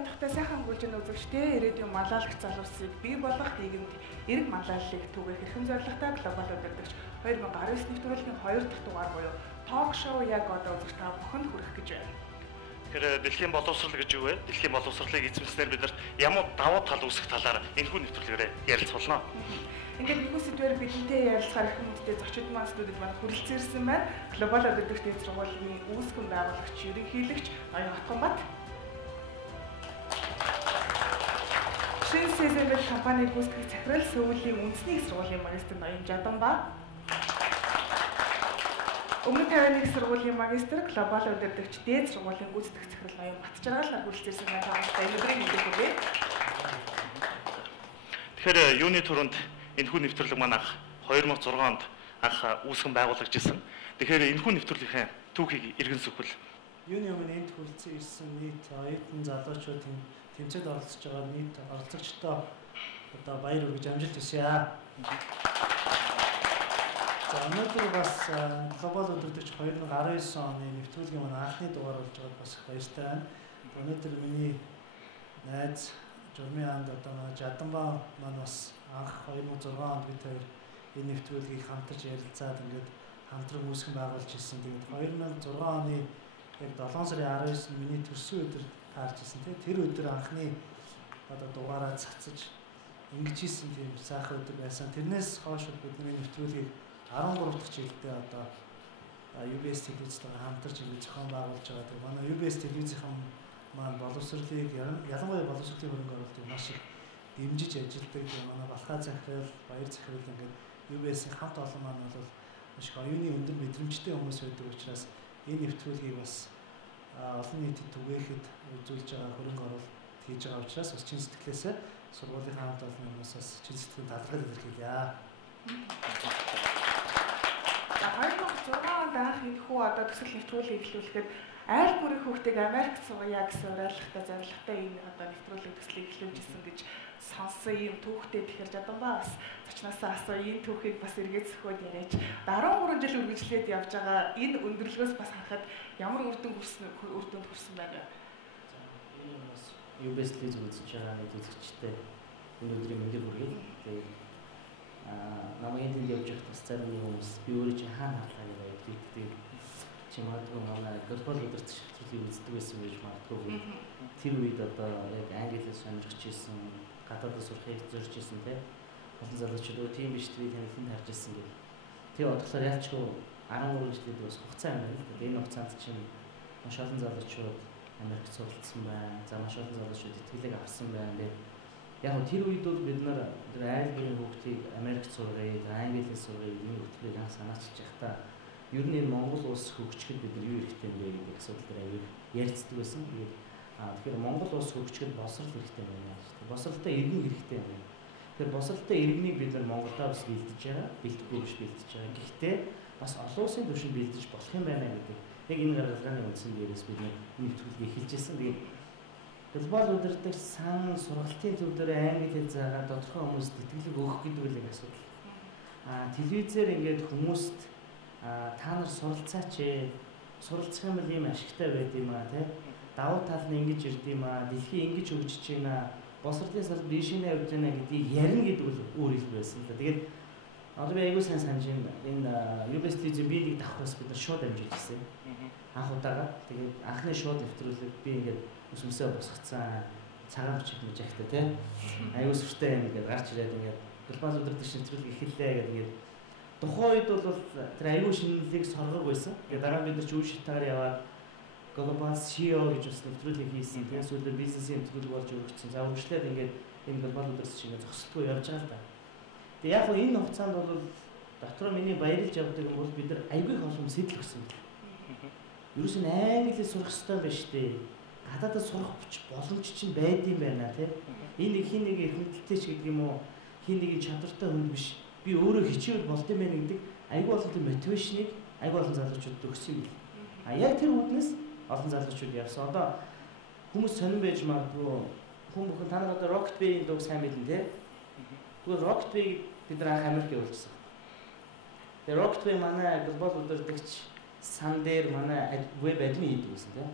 баяртахтай сайхан хангуулж байгаа үзэгчдээ ирээдүйн малаалагч залуусыг бий болгох нийгэмд эрг маллаллыг түгээх эрхэм зорилготой глобал удирдагч 2019 нэвтрүүлгийн 2 дахь дугаар буюу ток шоу яг одоо үзэгч та бүхэнд хүрэх гэж байна. Тэгэхээр дэлхийн боловсрал гэж юу вэ? Дэлхийн боловсралыг эзэмснээр бид нарт ямар давуу тал үүсэх талаар энэхүү нэвтрүүлгээр ярилцуулна. Ингээд энэхүү сэдвээр бидэнтэй ярилцахаар их хүмүүстээ зочид маань студид маань хүрэлцээрсэн байна. Глобал удирдагч дэд сургуулийн үүсгэн байгуулагч, ерөнхийлөгч Ноён Отгонбат. Шинэ компаниг гүйцэтгэх захирал Сөүлийн үндэсний их сургуулийн магистр Ноён Жаданбаа. Өмнөд 51 их сургуулийн магистр, глобал удирдагч дэд сургуулийн гүйцэтгэх захирал Ноён Батчаргал нар хүрэлцээрсэн байна. Таамагтай өнөөдрийн мэдээг хүргэе. Тэгэхээр юуны төрөнд энэхүү нэвтрүүлэг маань 2006 онд үүсгэн байгуулагдж ирсэн. Тэгэхээр энэхүү нэвтрүүлгийн түүхийг эргэн сүхвэл юуны өмнө энд хүрэлцэн ирсэн нийт оюутан залуучууд тэмцээд оролцож байгаа нийт оролцогчдоо одоо баяр хүргэж амжилт хүсье. За өнөөдөр бас глобал удирдагч 2019 оны нэвтрүүлгийн маань анхны дугаар болж байгаад бас баяртай байна. Өнөөдөр миний найз Журмын анд одоо манай Жаданбаа маань бас анх 2006 онд бид хоёр энэ нэвтрүүлгийг хамтарч ярилцаад ингээд хамтран үүсгэн байгуулж ирсэн. Тэгээд 2006 оны яг 7 сарын 19-нд миний төрсөн өдөр таарч ирсэн. Тэр өдөр анхны одоо дугаараа цацаж ингэж хийсэн тийм сайхан өдөр байсан. Тэрнээс хойш бидний нэвтрүүлгийг 13 дахь жилдээ одоо UBS телевизтэй хамтарч ингэж зохион байгуулж байгаа. Тэгээд манай UBS телевизийн маань боловсролыг ялангуяа боловсролын хөрөнгө оруулалтыг маш их дэмжиж ажилладаг. Манай Балхаа захирал, Баяр захирал ингээд UBS-ийн хамт олон маань бол маш их оюуны өндөр мэдрэмжтэй хүмүүс байдаг учраас энэ нэвтрүүлгийг бас олон нийтэд түгээхэд үзүүлж байгаа хөрөнгө оруулалт хийж байгаа учраас бас чин сэтгэлээсээ сургуулийн хамт олон хүмүүс бас чин сэтгэлийн талархал илэрхийлье. 2006 онд анх энэхүү одоо төсөл нэвтрүүлгийг эхлүүлэхэд аль бүрийн хүүхдийг Америкт сууя гэсэн уриалгатай зорилготой энэ одоо нэвтрүүлэг төслийг эхлүүлжсэн гэж сонсон юм түүхтэй. Тэгэхээр Жаданбаа бас зочноосоо асуу энэ түүхийг бас эргээд зөвхөд яриач. 13 жил үргэлжлээд явж байгаа энэ өндөрлгөөс бас харахад ямар үр дүнд хүрсэн байна вэ? Энэ бас UBS телевиз үзэж байгаа үзэгчтэй өнөөдрийн мэндийг хүргэе. Тэгээд намайг энд явж байхад бас зарим хүмүүс би өөрөө чи хаана харлаа гэдэг байдаг. Чи магадгүй манай глобал удирдагч хэвлэлийг үздэг байсан гэж магадгүй. Тэр үед одоо яг англиас сонирхож ирсэн, гадаадд сурахыг зорж ирсэн те. Олон залуучууд тийм биш тийм танилтанд харж ирсэн гэх. Тэр бодлоор яачгүй 13 жилд бас хугацаа юм байна. Тэгээд энэ хугацаанд чинь маш олон залуучууд Америкт суралцсан байна. За маш олон залуучууд итгэлэг авсан байна. Яг тэр үед бол бид нар айл бүрийн хүүхдийг Америкт сургая, англиас сургая гэдэг хөтөлбөрийг анх санаачилж байхдаа ер нь энэ Монгол улс хөгжихэд бид нар юу хэрэгтэй юм бэ гэдэг асуудал дээр аягүй ярилцдаг байсан. Тэгэхээр Монгол улс хөгжихэд босрал хэрэгтэй байна. Босралтай иргэн хэрэгтэй юм. Тэгэхээр босралтай иргэнийг бид нар Монголдоо бас бэлдэж байгаа, бэлтгэхгүй биш бэлдэж байгаа. Гэхдээ бас олон улсын түвшинд бэлдэж болох юм байна гэдэг. Яг энэ гаргалгааны үндсэн дээрээс бид нар нэвтрүүлгийг эхэлж байсан. Тэгээд глобал удирдагч сан сургалтын төв дээр англи хэл заагаад тодорхой хүмүүст итгэлэг өгөх гэдэг үл нэг асуудал. Телевизээр ингээд хүмүүст та нар суралцаач суралцах юм бол ийм ашигтай байд юм аа тий. Давуу тал нь ингэж ирд юм аа. Дэлхий ингэж хөгжиж байна. Босролын сар бишинэ явж байна гэдгийг ярина гэдэг үл өөр хэл байсан л да. Тэгээд одоо би аягүй сайн санаж энэ UBS телевизийн биеийг давхраас бид нар шууд амжиж ирсэн. Анх удаага. Тэгээд анхны шууд нэвтрүүлэг би ингээд өсмөсөө босгоцсон цагаан бичих мэж ахтай тий. Аягүй сүртэй юм ингээд гарч ирээд ингээд глобал удирдагч нэвтрүүлэг эхэллээ гэдэг ингээд тухайн үед бол тэр аягүй шинэлэг соргог байсан. Тэгээд дараа бид нар ч үе шатаар яваад глобал CEO гэж бас нэвтрүүлэг хийсэн. Тэгээд сүүлдээ бизнесийн нэвтрүүлэг болж өгсөн. За үргэлжлээд ингээд энэ глобал удирдагч ингээд зогсолтгүй явж байгаа л да. Тэгээд яг энэ хугацаанд бол дотроо миний баярлж явдаг юм бол бид нар аягүй их олон сэтэл өгсөн. Ерөөс нь англиас сурах хэрэгтэй байна шүү дээ. Гадаадд сурах боломж чинь байдсан байна тий. Энэ нэг хин нэг их мэдлэлтэй ч гэдэг юм уу, хин нэг чадвартай хүн биш. Би өөрөө хичээвэл болд юм байна гэдэг аягүй олон мотивашныг аягүй олон залуучуудад өгсөн юм. Яг тэр үүднээс олон залуучууд явсан. Одоо хүмүүс сонирн байж магадгүй хүн бүхэн та нар одоо Rocket Bay-ийн дууг сайн мэднэ тий. Тэгвэл Rocket Bay бид нар анх Америк явуулсан. Тэгээ Rocket Bay манай глобал удирдагч сан дээр манай веб админ хийдэг гэсэн тий.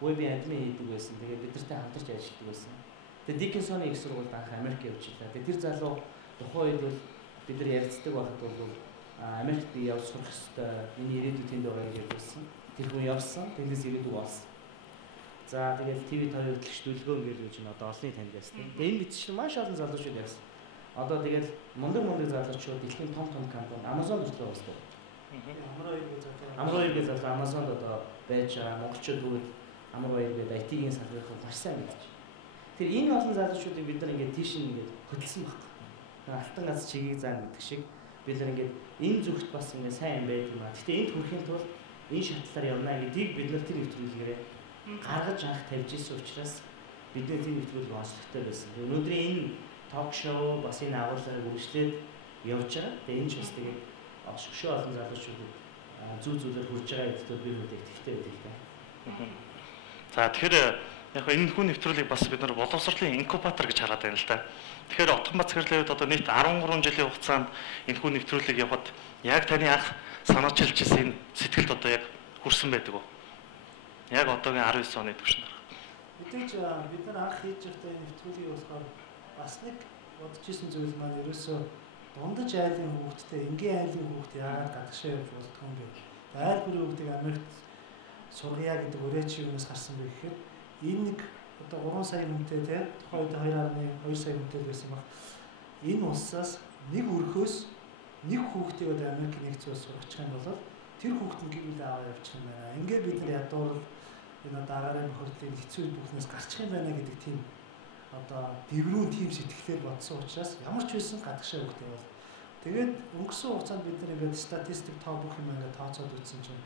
вебийн админ хийдэг байсан. Тэгээд бид нартай хамтарч ажилладаг байсан. Тэгээд Dickinson-ы их сургуульд анх Америк явчихлаа. Тэгээд тэр залуу тухайн үед бол бид нар ярилцдаг байхад бол Америкт би явж сурах хэрэгтэй. Миний ирээдүйд тэнд байгаа гэж байсан. Тэр хүн явсан. Тэндээс ирээдүг олсон. За тэгээд ТV2 хөтлөгч дүлгөө ингэж юу ч н одоо олонний таньдаас тийм. Тэгээд энэ мэдчихсэн маш олон залуучууд явсан. Одоо тэгээд мундаг залуучууд дэлхийн том компани Amazon төлөө болсон. Амар баяр гэж залуу Amazon-д одоо байж байгаа монголчууд бүгд амар баяр гэж IT-ийн салбарыг маш сайн мэдж. Тэр энэ олон залуучуудыг бид нар ингээд тийш ингээд хөдөлсөн баг. Алтан газ чигийг заана гэдэг шиг бид нар ингээд энэ зүгт бас ингээд сайн байд юм аа. Гэтэ энд хүрэхин тулд энэ шатлаар явна гэдгийг бид нар тэр нэвтрүүлгээрээ гаргаж анх тавьж ирсэн учраас бидний тэр нэвтрүүлэг онцлогтой байсан. Өнөөдрийн энэ ток шоу бас энэ агуулгыг үргэлжлээд явж байгаа. Тэгээ энэ ч бас тэгээд өшөө олон залуучууд зүү зүйлээр хурж байгаа гэдэгт би хөөд ихтэй байдаг та. За тэгэхээр яг энэ хүн нэвтрүүлгийг бас бид нар боловсролын инкубатор гэж хараад байна л да. Тэгэхээр Отгон Бацгэрлийн хувьд одоо нийт 13 жилийн хугацаанд энэ хүн нэвтрүүлгийг явахад яг таны анх санаачилж ирсэн сэтгэлд одоо яг хүрсэн байдаг уу? Яг одоогийн 19 оны түвшинд. Мэдээж бид нар анх хийж байхдаа энэ нэвтрүүлгийг болохоор бас нэг бодож ирсэн зүйл маань ерөөсөө дундаж айлын хүүхдтэй энгийн айлын хүүхд яагаад гадагшаа явж болдгоо юм бэ? Айл бүрийн хүүхдийг Америкт сургая гэдэг өрөөчийн юмнаас гарсан бэ гэхээр энэ нэг одоо 3 сая хүнтэй те тухайд 2.2 сая хүнтэй байсан баг. Энэ улсаас нэг өрхөөс нэг хүүхдийг одоо Америк нэгдсэн улс сургачих юм бол тэр хүүхд нь гэрүүл аваа явуучих юм байна. Ингээд бид нар ядуурл энэ дагаараа нөхөрлөлийн хэцүү бүхнээс гарчих юм байна гэдэг тийм одоо дэврүүн тийм сэтгэлээр бодсон учраас ямар ч байсан гадагшаа хүүхдээ бол тэгээд өнгөрсөн хугацаанд бид нар ингээд статистик тоо бүх юм ингээд тооцоод үзсэн чинь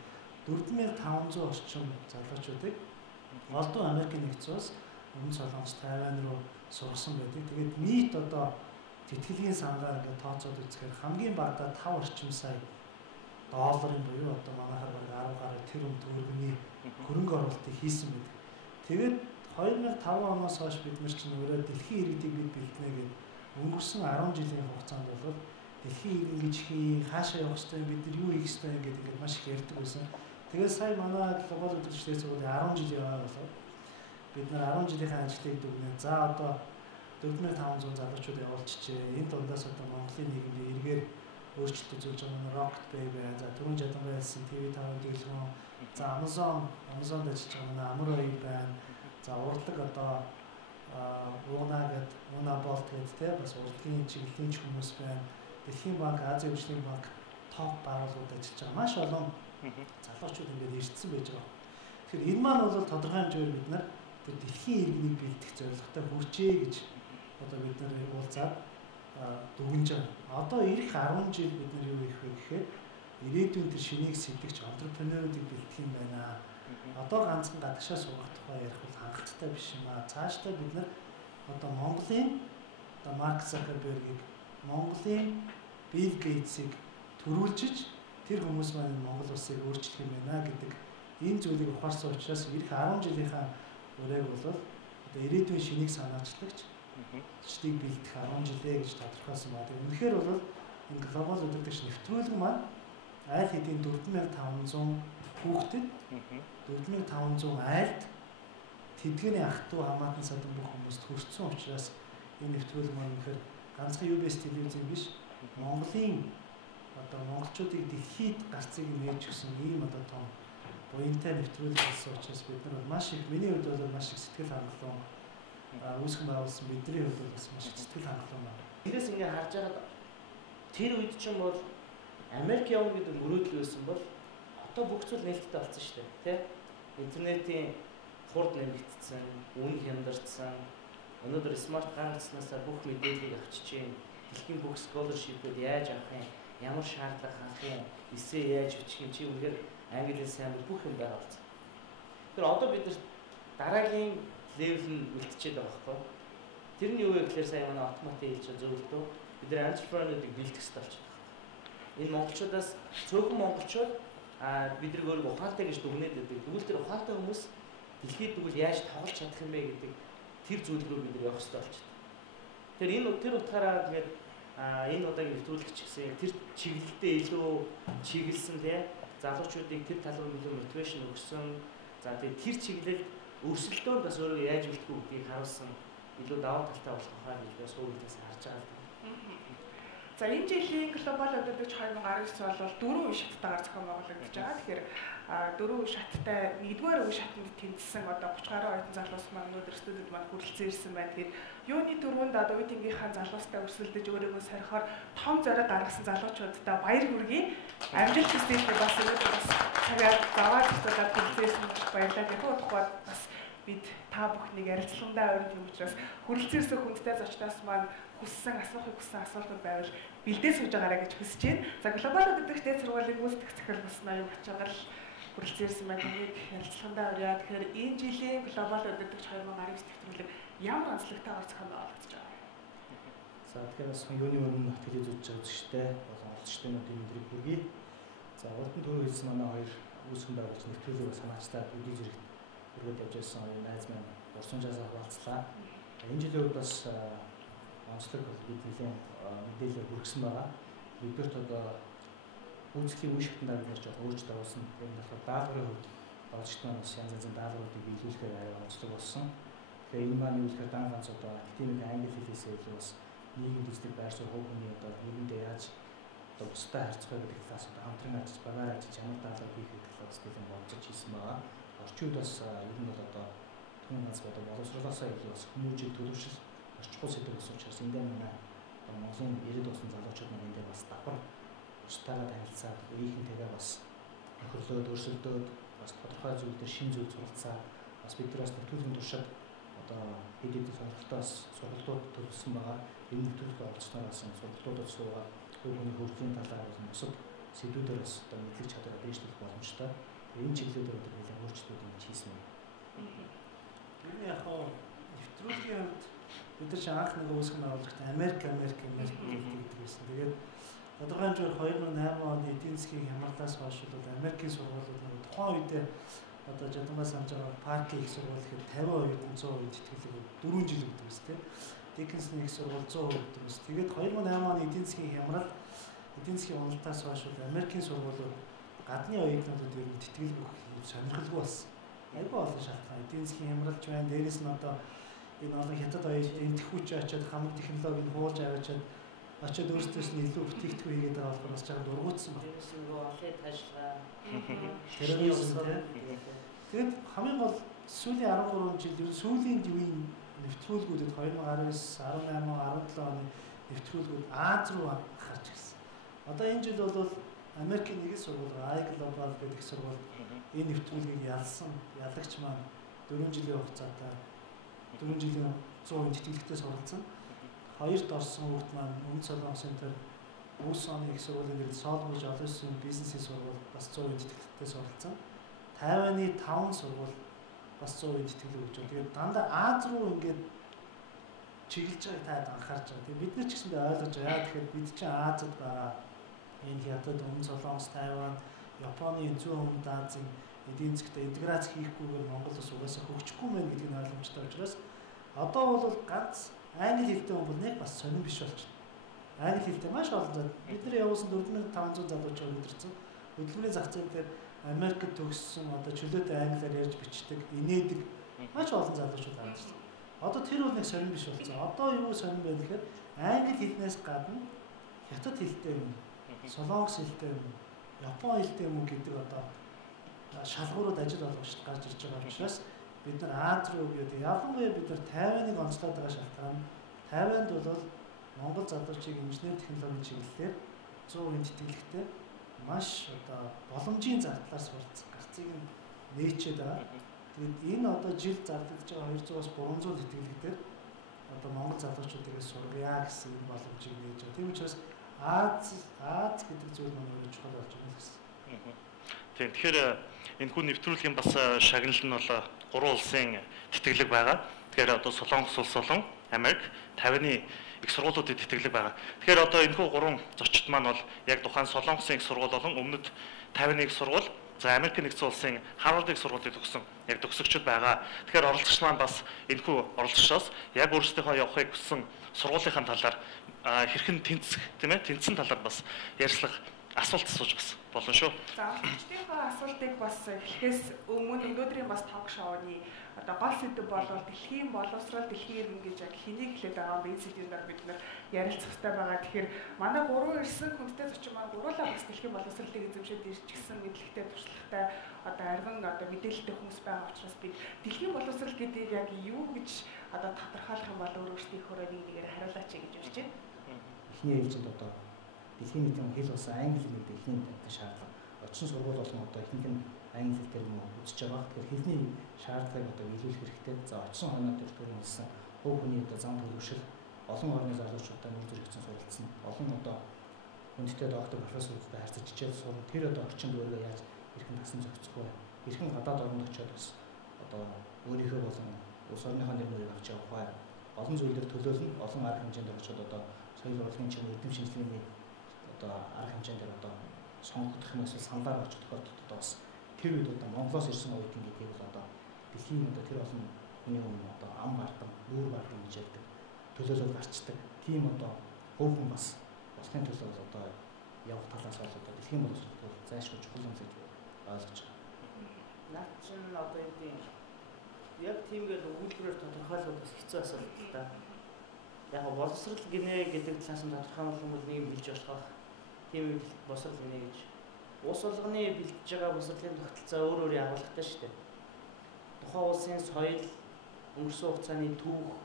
4500 орчим залуучуудыг Олдон Америкийн нэгдсэн улс өмнө Солонгос, Тайвань руу сургасан байдаг. Тэгээд нийт одоо тэтгэлгийн сангаар ингээд тооцоод үзэхээр хамгийн багадаа 5 орчим сая долларын буюу одоо манайхаар баг 10 гаруй тэрбум төгрөгийн хөрөнгө оруулалтыг хийсэн байдаг. Тэгээд 2005 оноос хойш бид нар чинь өөрөө дэлхийн иргэдийг бид бэлтнэ гэдэг өнгөрсөн 10 жилийн хугацаанд бол дэлхийн иргэн гэж хий хаашаа явах ёстой бид нар юу хийх ёстой гэдэг ингээд маш их ярьдаг байсан. Тэгээд сая манай глобал үдшилтэд зөвхөн 10 жил яваа болоод бид нар 10 жилийн ажлыг дүгнээ. За одоо 4500 залуучууд явуулчихжээ. Энэ дундаас одоо Монголын нийгэмд эргээр өөрчлөлт үзүүлж байгаа Rocket Bay байна. За түрүүн жадан байсан TV5 дэлгүүр. За Amazon ажиллаж байгаа Амар баяр байна. За урлаг одоо Уна болт гэдэг те бас урлагийн чиглэлийн хүмүүс байна. Дэлхийн банк, Азийн хөгжлийн банк топ байгууллагууд ажиллаж байгаа. Маш олон залуучууд ингээд ирсэн байж байгаа. Тэгэхээр энэ маань бол тодорхой хэмжээгээр бид нар тэр дэлхийн иргэнийг бэлтгэх зорилготой хүрчээ гэж одоо бид нар уулзаад дүгнэж байгаа. Одоо ирэх 10 жил бид нар юу хийх вэ гэхээр ирээдүйн тэр шинийг сэтгч энтерпренеруудыг бэлтгэх юм байна. Одоо ганцхан гадагшаа суугах тухай ярих бол хангалттай биш юм аа. Цаашдаа бид нар одоо Монголын одоо Марк Закербергийг, Монголын Билл Гейтсийг төрүүлжиж тэр хүмүүс маань Монгол улсыг өөрчлөх юм байна гэдэг энэ зүйлийг ухаарсан учраас ирэх 10 жилийнхаа үрэг бол одоо ирээдүйн шинийг санаачлагч чдийг бэлдэх 10 жилээ гэж тодорхойлсон байна. Үнэхээр бол энэ глобал өдөртөгч нэвтрүүлэг маань айл хэдийн 4500 хүүхдэд 4500 айлд тэдгэний ах トゥ хамаатан садан бүх хүмүүст хүрсэн учраас энэ нэвтрүүлэг маань үнэхээр ганцхан UBS телевизэн биш Монголын одоо монголчуудыг дэлхийд гарцыг нээж өгсөн ийм одоо том буянтай нэвтрүүлэг болсон учраас бид нар маш их миний хувьд бол маш их сэтгэл хангалуун үүсгэн байгуулсан бидний хувьд бол бас маш их сэтгэл хангалуун байна. Тэрээс ингээ харж байгаад тэр үед ч юм бол Америк явна гэдэг мөрөөдөл байсан бол одоо бүх зүйл нээлттэй болсон шүү дээ, тий? Интернетийн хурд нэмэгдсэн, үн хямдарсан. Өнөөдөр смарт гаргаснасаа бүх мэдээллийг авчиж чинь дэлхийн бүх scholarship-ууд яаж авах юм, ямар шаардлага хангах юм, эсээ яаж бичих юм чи үнэхээр англи хэл сайн бүх юм байгаа болсон. Тэр одоо бид дараагийн левел нь үлдчихэд байгаа байхгүй. Тэр нь юу вэ гэхээр сая манай автомат хэлж зөвлөдөө бид нар entrepreneur-ыг бэлтгэх хэрэгтэй болчихсон. Энэ монголчуудаас цөөхөн монголчууд бидний өөрийгөө ухаантай гэж дүгнээд байдаг. Тэгвэл тэр ухаантай хүмүүс дэлхийд тэгвэл яаж тоглож чадах юм бэ гэдэг тэр зүйл рүү бид нар явах хэрэгтэй болчихсон. Тэр утгаараа тэгээд энэ удаагийн нэвтрүүлэгч гэсэн тэр чиглэлдээ илүү чиглэсэн тий залуучуудыг тэр тал руу илүү мотивашн өгсөн. За тэгээд тэр чиглэлд өрсөлдөөнд бас өөрөө яаж үлдэхгүй гэдгийг харуулсан илүү даваа талтай болох хаа гэж бас өөрөөс харж байгаа. За энэ жилийн глобал өдөртөгч 2019 бол 4 үе шаттайгаар зохион байгуулагдаж байгаа. Тэгэхээр 4 үе шаттай нэгдүгээр үе шатанд тэмцсэн одоо 30 гаруй оюутан залуус маань өнөөдөр студид маань хүрэлцэн ирсэн байна. Тэгэхээр юуны дөрвөнд одоо үеийнхээ залуустай өрсөлдөж өөрийгөө сорихоор том зориг гаргасан залуучуудаа баяр хүргэе. Амжилт хүсье бас өнөөдөр бас цагаар заваад цуглаад хүрэлцэн баярлалаа гэх утгаар бас бид та бүхнийг ярилцлагандаа өрн тийм учраас хүрэлцэн ирсэн хүндтэй зочноос маань хүссэн асуухыг хүссэн асуултууд байвал бэлдээ сууж байгаарай гэж хүсэж байна. За глобал өдөртөгч дээд сургуулийн гүйцэтгэх захирал болсон аюул ачаагаар хүрэлцэн ирсэн байна. Түүнийг ярилцлагандаа өрьяа. Тэгэхээр энэ жилийн глобал өдөртөгч 2019 нэвтрүүлэг ямар онцлогтойгоор зохион байгуулагдаж байгаа вэ? За тэгэхээр бас юуны өмнө телевиз үзэж байгаа үзэгчтэй болон олзчтайнуудын өдрийг хүргэе. За урдан түрүү хэлсэн манай хоёр үүсгэн байгуулагч нэвтрүүлгийг санаачтай бүдий зэрэгт хүргээд явж байсан хоёр найз маань урсамжаас хаваалцлаа. Энэ жилийн үед бас онцлог бид нэгэн мэдээлэл хүргэсэн байгаа. Бидэрт одоо үүсгэлийн үе шатнд бид нэр жоохон өөрчлөлт оруулсан. Энэ болохоор даалгаврын хувьд олзчт маань бас янз янзын даалгавруудыг биелүүлэхээр арай онцлог болсон. Тэгэхээр энэ маань юу гэхээр дан ганц одоо академик англи хэлээсээ илүү бас нийгэмд үздэг байр суурь хувь хүний одоо нийгэмдээ яаж одоо бусдад харьцах вэ гэдэг талаас одоо хамтран ажиллаж багаар ажиллаж ямар даалгавар хийх гэдэг талаас нэлээд бодож хийсэн байгаа. Орчин үед бас ер нь бол одоо түн ганц одоо боловсруулаасаа илүү бас хүмүүжил төлөвшил орчхуй сэдв болсон учраас энэ манай Монголын ирээд болсон залуучууд маань эндээ бас давхар устдаараа танилцаад ийхэнтэйгээ бас нөхөрлөөд өрсөлдөөд бас тодорхой зүйл дээр шин зүйл суралцаа бас бид нар бас нэвтрүүлгийн туршид одоо хэд хэдэн сонирхолтойос сургалтууд төлөвлөсөн байгаа. Энэ нэвтрүүлгийн оролцсноор бас сургалтуудад суугаад хувь хүний хөгжлийн талаар болон бусад сэдвүүдээр бас одоо мэдлэг чадвараа дэвшүүлэх боломжтой. Энэ чиглэлээр одоо нэлээд өөрчлөлтүүд ингэж хийсэн байна. Энэ яг нэвтрүүлгийн хувьд бид нар анх нэг үүсгэн байгуулагчтай Америк гэдэг байсан. Тэгээд тодорхой хэмжээр 2008 оны эдийн засгийн хямралаас хойш бол Америкийн сургуулиуд нэг тухайн үедээ одоо жадангаас хамж байгаа паркийн их сургууль гэхэд 50% 100% тэтгэлэг 4 жил өгдөг гэсэн тийм. Диккенсны их сургууль 100% өгдөг гэсэн. Тэгээд 2008 оны эдийн засгийн хямрал эдийн засгийн уналтаас хойш бол Америкийн сургуулиуд гадны оюутнуудад ер нь тэтгэлэг өгөх сонирхолгүй болсон. Айгүй олон шалтгаан. Эдийн засгийн хямралч байна. Дээрээс нь одоо энэ олон хятад оюутнууд энэ тэхүүч очиад хамаг технологиг хуулж аваачаад очиод өөрсдөөс нь илүү бүтээгдэхүүн хийгээд байгаа болохоор бас жаахан дургуутсан байна. Дээрээс нь нөгөө олон ажиллагаа терроризм тэгээд хамгийн гол сүүлийн 13 жил ер нь сүүлийн үеийн нэвтрүүлгүүдэд 2019, 18, 17 оны нэвтрүүлгүүд Аз руу анхаарч ирсэн. Одоо энэ жил бол Америкийн нэгэн сургууль iGlobal гэдэг их сургууль энэ нэвтрүүлгийг ялсан. Ялагч маань 4 жилийн хугацаатай 4 жилийн 100% тэтгэлэгтэй суралцсан. Хоёрт орсон хүүхд маань Өмнөд Солонгосын тэр Улс оны их сургуулийн нэр Солбож олон улсын бизнесийн сургууль бас 100% тэтгэлэгтэй суралцсан. Тайваны 5 сургууль бас 100% тэтгэлэг өгч байгаа. Тэгээд дандаа Аз руу ингээд чиглэж байгааг таад анхаарч байгаа. Тэгээд бид нар ч гэсэндээ ойлгож байгаа. Яа тэгэхээр бид чинь Азад байгаа энэ хятад, Өмнөд Солонгос, Тайван, Японы зүүн өмнөд Азийн эдийн засгт интеграц хийхгүйгээр Монгол улс угаасаа хөгжихгүй мэн гэдгийг ойлгомжтой учраас одоо бол ганц англи хэлтэй хүн бол нэг бас сонирн биш болчихно. Англи хэлтэй маш олон зал бид нар явуулсан 4500 залуучууд өдөрцөн хөдөлмөрийн зах зээл дээр Америкт төгссөн одоо чөлөөтэй англиар ярьж бичдэг, инээдэг маш олон залуучууд амьдарсан. Одоо тэр бол нэг сонирн биш болсон. Одоо юу сонирн байх гэхээр англи хэлнээс гадна хятад хэлтэй юм, солонгос хэлтэй юм, япон хэлтэй юм гэдэг одоо шалгуурууд ажил олгогчд гарч ирж байгаа учраас бид нар Аз руу гэдэг ялангуяа бид нар Тайваныг онцлоод байгаа шалтгаан Тайванд бол Монгол залуучийг инженер технологийн чиглэлээр 100% тэтгэлэгтэй маш одоо боломжийн зардлаас гарцыг нээчээд байгаа. Тэгээд энэ одоо жил зардагдж байгаа 200-аас 300 тэтгэлэгтэр одоо Монгол залуучуудыг сургая гэсэн боломжийг нээж байгаа. Тийм учраас Аз гэдэг зүйл маань чухал болж байна гэсэн. Тийм. Тэгэхээр энэ хүн нэвтрүүлгийн бас шагналт нь бол 3 улсын тэтгэлэг байгаа. Тэгэхээр одоо Солонгос улс болон Америк, Тайваны их сургуулиудад тэтгэлэг байгаа. Тэгэхээр одоо энэ хүү 3 зочид маань бол яг тухайн Солонгосын их сургууль болон өмнөд Тайваны их сургууль, за Америкийн нэгдсэн улсын Харвардын их сургуулийг төгссөн яг төгсөгчд байгаа. Тэгэхээр оролцогч маань бас энэ хүү оролцогчоос яг өөрсдийнхөө явахыг хүссэн сургуулийнхаа талаар хэрхэн тэнцэх, тийм ээ, тэнцсэн талаар бас ярьцлага асуулт асууж бас болно шүү. За олончдынхаа асуултыг бас эхлэхээс өмнө өнөөдрийн бас ток шоуны одоо гол сэдэв болвол дэлхийн боловсрол дэлхийн иргэн гэж яг хэнийг хэлээд байгаа юм бэ? Энэ сэдвээр бид нар ярилцах хэрэгтэй байгаа. Тэгэхээр манай гурван ирсэн хүнтэй зочин маань гуруулаа бас дэлхийн боловсролыг эзэмшээд ирчихсэн мэдлэгтэй туршлагатай одоо арвин одоо мэдээлэлтэй хүмүүс байгаа учраас бид дэлхийн боловсрол гэдгийг яг юу гэж одоо тодорхойлох юм бол өөрөөсдийнхөө нэгээр хариулаач гэж урьж байна. Эхний ээлжинд одоо дэлхийн нийтийн хэл болсон англи хэлний дэлхийн тавьдаг шаардлага. Очин сургууль болгон одоо ихэнх нь англи хэл дээр нь үзэж байгаа. Тэгэхээр хэлний шаардлагыг одоо биелүүлэх хэрэгтэй. За очин хойноо төр төрүүлсэн хөв хүний одоо зам төлөвшил олон орны залуучуудаа нүүр зэрэгцэн суралцсан. Олон одоо хүндтэй доктор профессоруудтай харьцаж хичээл сурна. Тэр одоо орчинд өөрөө яаж хэрхэн тасан зохицох вэ? Хэрхэн гадаад оронд очиод бас одоо өөрийнхөө болон улс орныхоо нэрийг авч явах вэ? Олон зүйлээр төлөөлнө. Олон арга хэмжээнд очиод одоо соёл урлагийн чинь эрдэм шинжилгээний одоо арга хэмжээнд одоо сонгогдох юм эсвэл саналаар очих тохиолдолд одоо бас тэр үед одоо Монголоос ирсэн оюутан гэдгийг бол одоо дэлхийн одоо тэр олон хүний өмнө одоо ам бардам, нүүр бардам гэж ярьдаг. Төлөөлөл гарчдаг. Тийм одоо хөөхөн бас болохын төлөө бол одоо явах талаас бол одоо дэлхийн боловсрол зайлшгүй чухал юм гэж ойлгож байгаа. Наад чинь одоо энэ яг тиймгээл өгүүлбэрээр тодорхойлох бас хэцүү асуудал л да. Яг боловсрол гинэ гэдэг талаас нь тодорхойлох нэг юм билж болох. Тийм үед боловсрол гинэ гэж. Улс болгоны бэлдэж байгаа боловсролын тогтолцоо өөр өөр явуулгатай шүү дээ. Тухайн улсын соёл, өнгөрсөн хугацааны түүх,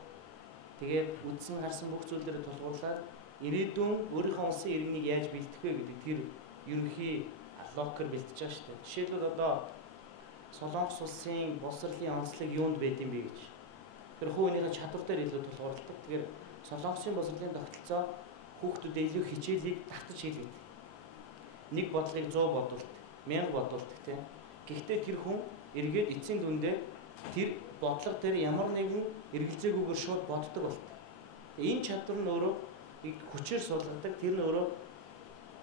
тэгээд үдсэн харсан бүх зүйлээр тулгуурлаад ирээдүйн өөрийнхөө улсын иргэнийг яаж бэлдэх вэ гэдэг тэр ерөнхий локер бэлдэж байгаа шүү дээ. Жишээлбэл одоо Солонгос улсын боловсролын онцлог юунд байд юм бэ гэж. Тэр хүүнийхээ чадвар дээр илүү тулгуурладаг. Тэгэхээр Солонгосын боловсролын тогтолцоо хүүхдүүдэд илүү хичээлийг давтаж хийлгэж. Нэг бодлогыг 100 бодвол 1000 бодволдог тийм. Гэхдээ тэр хүн эргээд эцсийн дүндээ тэр бодлого дээр ямар нэгэн эргэлзээгүйгээр шууд боддог болдог. Энэ чадвар нь өөрөө хүчээр суулгадаг. Тэр нь өөрөө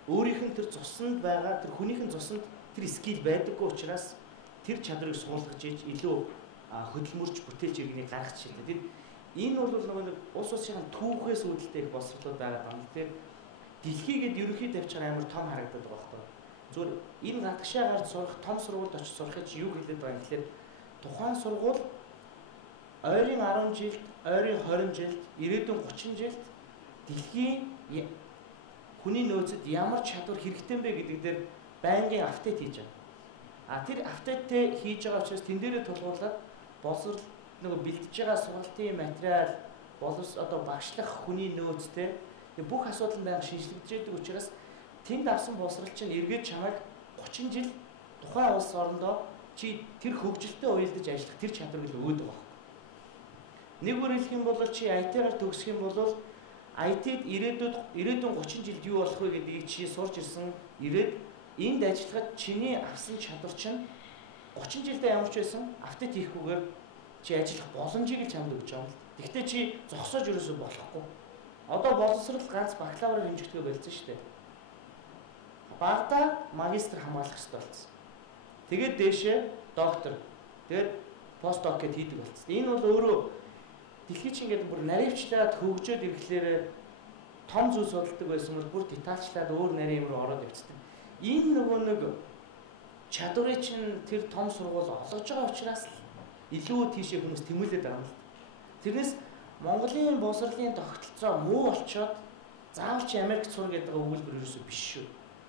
өөрийнх нь тэр цуснд байгаа тэр хүнийхэн цуснд тэр скил байдаггүй учраас тэр чадрыг суулгаж иж илүү хөдөлмөрч бүтээлч иргэнийг гаргах шийдэл. Тэр энэ бол нөгөө нэг улс улсын түүхээс үүдэлтэй их боловсролууд байгаа юм. Тэгэхээр дэлхийгээд ерөнхий тавьчаар амар том харагдаад байгаа байхгүй. Зүгээр энэ гадагшаа гарч сурах том сургуульд очиж сурахыг юу хэлээд байгаа юм гэхээр тухайн сургууль ойрын 10 жилд, ойрын 20 жилд, ирээдүйн 30 жилд дэлхийн хүний нөөцөд ямар чадвар хэрэгтэй бэ гэдэг дээр байнгын апдейт хийж байгаа. Тэр апдейттэй хийж байгаа учраас тэн дээрээ тулгуурлаад боловсрол нөгөө бэлдэж байгаа сургалтын материал, одоо багшлах хүний нөөцтэй бүх асуудал нь байнга шинжлэгдэж байдаг учраас тэнд авсан боловсрол чинь эргээд чамайг 30 жил тухайн улс орондоо чи тэр хөгжилтэй уялдаж ажиллах тэр чадварыг өгөөд байгаа. Нэгүгээр хэлэх юм бол чи IT-гаар төгсөх юм бол IT-д ирээдүйн 30 жилд юу болох вэ гэдгийг чи сурч ирсэн ирээд энд ажиллахад чиний авсан чадвар чинь 30 жилдээ ямар ч байсан апдейт хийхгүйгээр чи ажиллах боломжийг л чамд өгч байгаа юм. Гэхдээ чи зогсоож ерөөсөө болохгүй. Одоо боловсрол ганц бакалавраар хэмжигдэхээ болцсон шүү дээ. Багада магистр хамгаалах хэрэгтэй болсон. Тэгээд дээшээ доктор, тэгээд постдок гэд хийдэг болсон. Энэ бол өөрөө дэлхий чинь ингээд бүр наривчлаад хөгжөөд ирэхлээр том зүйл судалдаг байсан бол бүр детальчлаад өөр нарийн юм руу ороод явцдаг. Энэ нөгөө нэг чадварыг чинь тэр том сургууль олгож байгаа учраас илүү тийшээ хүмүүс тэмүүлээд байгаа юм. Тэрнээс Монголын боловсролын тогтолцоо муу болчоод заавал чи Америкт сурах гэдэг өгүүлбэр ерөөсөө биш шүү.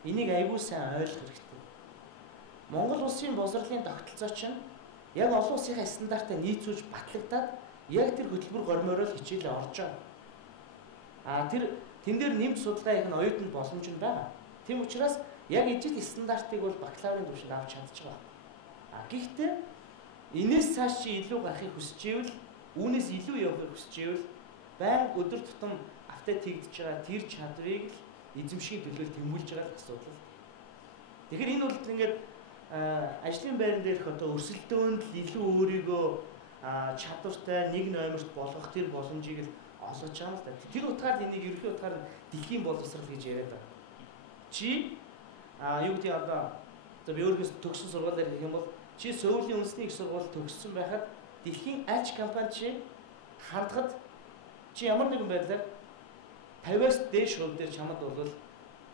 Энийг аягүй сайн ойлгох хэрэгтэй. Монгол улсын боловсролын тогтолцоо чинь яг олон улсынхаа стандартаа нийцүүлж батлагдаад яг тэр хөтөлбөр гормоор л хичээлээ орж байгаа. Тэн дээр нэмж судалгаа хийх нь оюутанд боломж нь байгаа. Тийм учраас яг ижил стандартыг бол бакалаврын түвшинд авч чадчих байгаа. Гэхдээ энэс цааш чи илүү гарахыг хүсэж ивэл үүнээс илүү явахыг хүсэж ивэл байнга өдөр тутам апдейт хийгдэж байгаа тэр чадрыг эзэмшхийн төлөө тэмүүлж байгаа л асуудал. Тэгэхээр энэ бол ингээд ажлын байран дээрх одоо өрсөлдөөнд л илүү өөрийгөө чадвартай нэг номерт болгох тэр боломжийг л олгож байгаа юм л да. Тэр утгаар энийг ерөнхий утгаар дэлхийн боловсрол гэж яриад байгаа. Чи юу гэдэг одоо би өөрөөс төгссөн сургуулиар гэх юм бол чи Сөүлийн үндэсний их сургууль төгссөн байхад дэлхийн альч компани чи хандхад чи ямар нэгэн байдлаар 50-аас дээш хувь дээр чамд бол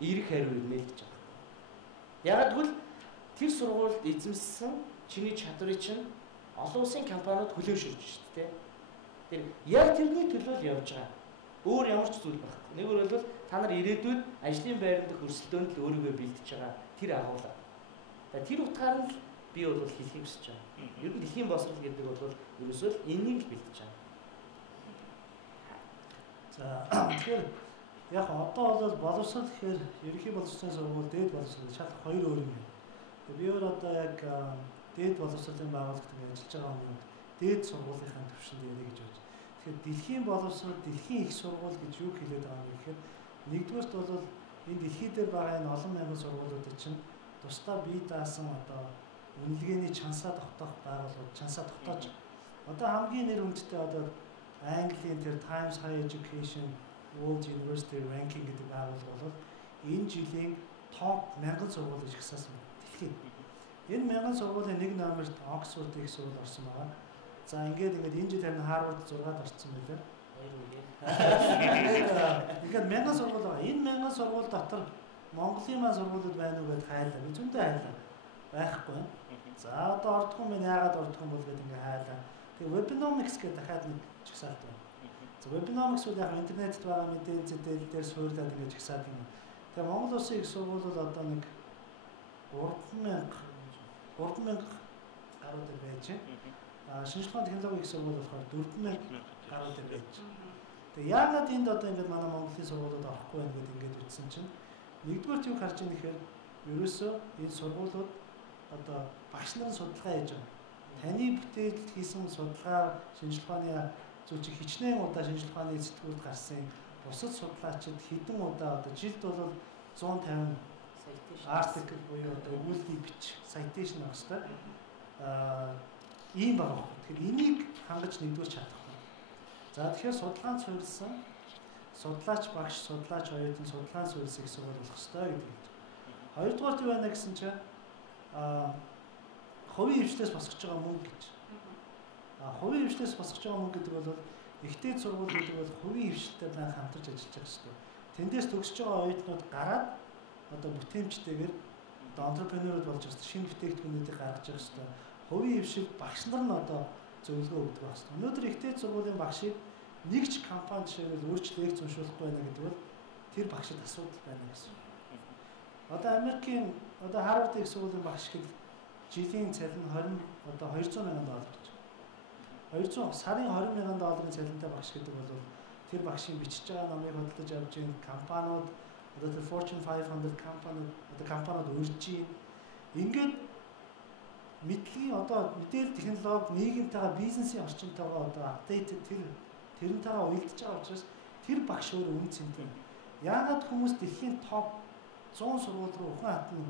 эрг хариу ирнэ л гэж байна. Ягаад гэвэл тэр сургуульд эзэмссэн чиний чадрыг чинь олон улсын компаниуд хүлээмжшүүлж шүү дээ. Тэр яг тэрний төлөө л явж байгаа. Өөр ямар ч зүйл байхгүй. Нэг өөрөлдвөл та нар ирээдүйд ажлын байранд хөрсөлдөөнд л өөрийгөө бэлдэж байгаа тэр агуулга. Тэр утгаар нь л би бол хэлхийг хүсэж байгаа. Ер нь дэлхийн боловсрол гэдэг бол ерөөсөө л энийг л бэлдэж байгаа. За тэгэхээр яг одоо бол боловсрол гэхээр ерөнхий боловсролын сургууль, дээд боловсрол шалах хоёр өөр юм. Би өөр одоо яг дээд боловсролын байгууллагт ажиллаж байгаа юм. Дээд сургуулийн төвшөнд ярих гэж байна. Тэгэхээр дэлхийн боловсрол, дэлхийн их сургууль гэж юу хэлээд байгаа юм гэхээр нэгдүгээрт бол энэ дэлхий дээр байгаа энэ олон мянган сургуулиудад чинь тусдаа бие даасан одоо үнэлгээний чансаа тогтоох байгууллагууд чансаа тогтоож байгаа. Одоо хамгийн нэр хүндтэй одоо Английн тэр Times Higher Education World University Ranking гэдэг байгууллага бол энэ жилийн топ 1000 сургууль гэж хасаасан байна. Дэлхийд. Энэ 1000 сургуулийн нэг номерт Oxford их сургууль орсон байгаа. За ингээд энэ жил харин Harvard 6-ад орсон байлаа. Ингээд 1000 сургууль байгаа. Энэ 1000 сургууль дотор Монголын маань сургуулиуд байна уу гэдээ хайлаа. Би зөндөө хайлаа. Байхгүй. За одоо ордохгүй юм яагаад ордохгүй бол гэдэг ингээд хайлаа. Тэгээ Webinomics гэдэг дахиад нэг чагсаалт байна. За Webinomics бол яг интернетд байгаа мэдээлэл зэтэл дээр суурлаад ингээд чагсаад юм. Тэгээ Монгол Улсын их сургууль бол одоо нэг 3000 гаруй дээр байж байна. Шинжлэх ухааны технологийн их сургууль болохоор 4000 гаруй дээр байж байна. Тэгээ яагаад энд одоо ингээд манай Монголын сургуулиуд орохгүй байна гэдээ ингээд үтсэн чинь нэгдүгээр юу харж байгаа нэхээр ерөөсөө энэ сургуулиуд одоо багш нарын судалгаа хийж байгаа. Таны бүтээлд хийсэн судалгаа шинжлэх ухааны зүйл чи хичнээн удаа шинжлэх ухааны сэтгүүлд гарсан бусад судлаачид хэдэн удаа одоо жилд бол 150 артикл буюу одоо өгүүлбэрийн бич citation авах хэрэгтэй. Ийм байгаа. Тэгэхээр энийг хангаж нэгдүгээр чадах байна. За тэгэхээр судалгаанд суурилсан судлаач багш судлаач оюутан судалгаанд суурилсан гэсэн үг болох хэрэгтэй гэдэг. Хоёрдугаар юу байна гэсэн чинь хувийн хвшлээс босгож байгаа мөнгө гэж. Хувийн хвшлээс босгож байгаа мөнгө гэдэг бол ихтэй сургууль гэдэг бол хувийн хвшилтэй маань хамтарч ажиллаж байгаа шүү дээ. Тэндээс төгсөж байгаа оюутнууд гараад одоо бүтээмжтэйгээр одоо entrepreneur болж байгаа шинэ бүтээгдэхүүнүүдийг гаргаж байгаа шүү дээ. Хувийн хвшил багш нар нь одоо зөвлөгөө өгдөг байна шүү дээ. Өнөөдөр ихтэй сургуулийн багшийг нэг ч компани жишээлбэл өөрчлөлт лекц уншуулахгүй байна гэдэг бол тэр багшид асуудал байна гэсэн. Одоо Америкийн одоо Harvard их сургуулийн багш гэд жилийн цалин 20 одоо $200,000 гэж. 200 сарын $20,000 цалинтай багш гэдэг бол тэр багшийн бичиж байгаа номыг хөдөлж авч ийн компаниуд одоо тэр Fortune 500 компаниуд урьж ийн. Ингээд мэдлэгийн одоо мэдээлэл технологи нийгэмтэйгээ бизнесийн орчинтойгоо одоо апдейт тэрнтэйгээ уялдаж байгаа учраас тэр багш өөр үнэ цэнтэй. Яагаад хүмүүс дэлхийн топ 100 сургууль руу ухаан хатан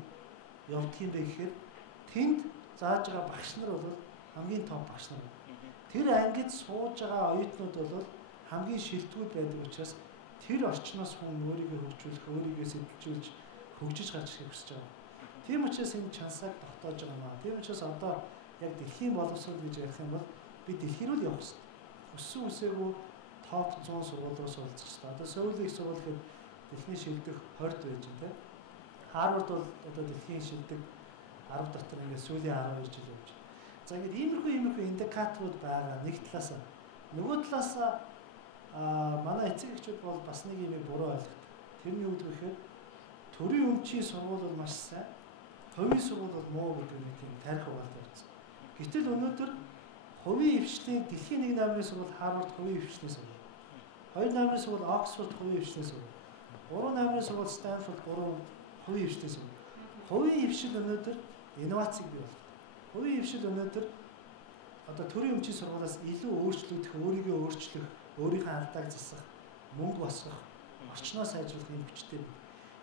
явдаг юм бэ гэхээр тэнд зааж байгаа багш нар бол хамгийн топ багш нар. Тэр ангид сууж байгаа оюутнууд бол хамгийн шилдэгүүд байдаг учраас тэр орчноос хүн өөрийгөө хөгжүүлэх, өөрийгөө сэтэлжүүлж хөгжиж гарч ирэх хүсэж байгаа. Тийм учраас энэ чансааг тогтоож байгаа юм аа. Тийм учраас одоо яг дэлхийн боловсрол гэж ярих юм бол би дэлхий рүү явах хэрэгтэй. Өссөн үсээгүй топ 100 сургуулиуд суралцах хэрэгтэй. Одоо Сөүлийн их сургууль гэхэд дэлхийн шилдэг 20-д байж байна тийм. Harvard бол одоо дэлхийн шилдэг 10 дотор ингээд сүүлийн 12 жил явж байна. За ингээд иймэрхүү индикаторууд байгаа. Нэг талаас нөгөө талаас манай эцэг эхчүүд бол бас нэг юм буруу ойлгодог. Тэр нь юу гэдэг вэ гэхээр төрийн өмчийн сургууль бол маш сайн. Хувийн сургууль бол муу гэдэг нэг тийм тарих угаалт явуулсан. Гэтэл өнөөдөр хувийн хвшлийн дэлхийн 1 номерын сургууль Harvard хувийн хвшлийн сургууль. 2 номерын сургууль Oxford хувийн хвшлийн сургууль. 3 номерын сургууль Stanford 3 хувийн хвшлийн сургууль. Хувийн хвшил өнөөдөр инновацийг бий болгодог. Хувийн хвшил өнөөдөр одоо төрийн өмчийн сургуулиас илүү өөрчлөгдөх, өөрийгөө өөрчлөх, өөрийнхөө алдааг засах, мөнгө босгох, орчноо сайжруулах юм хүчтэй.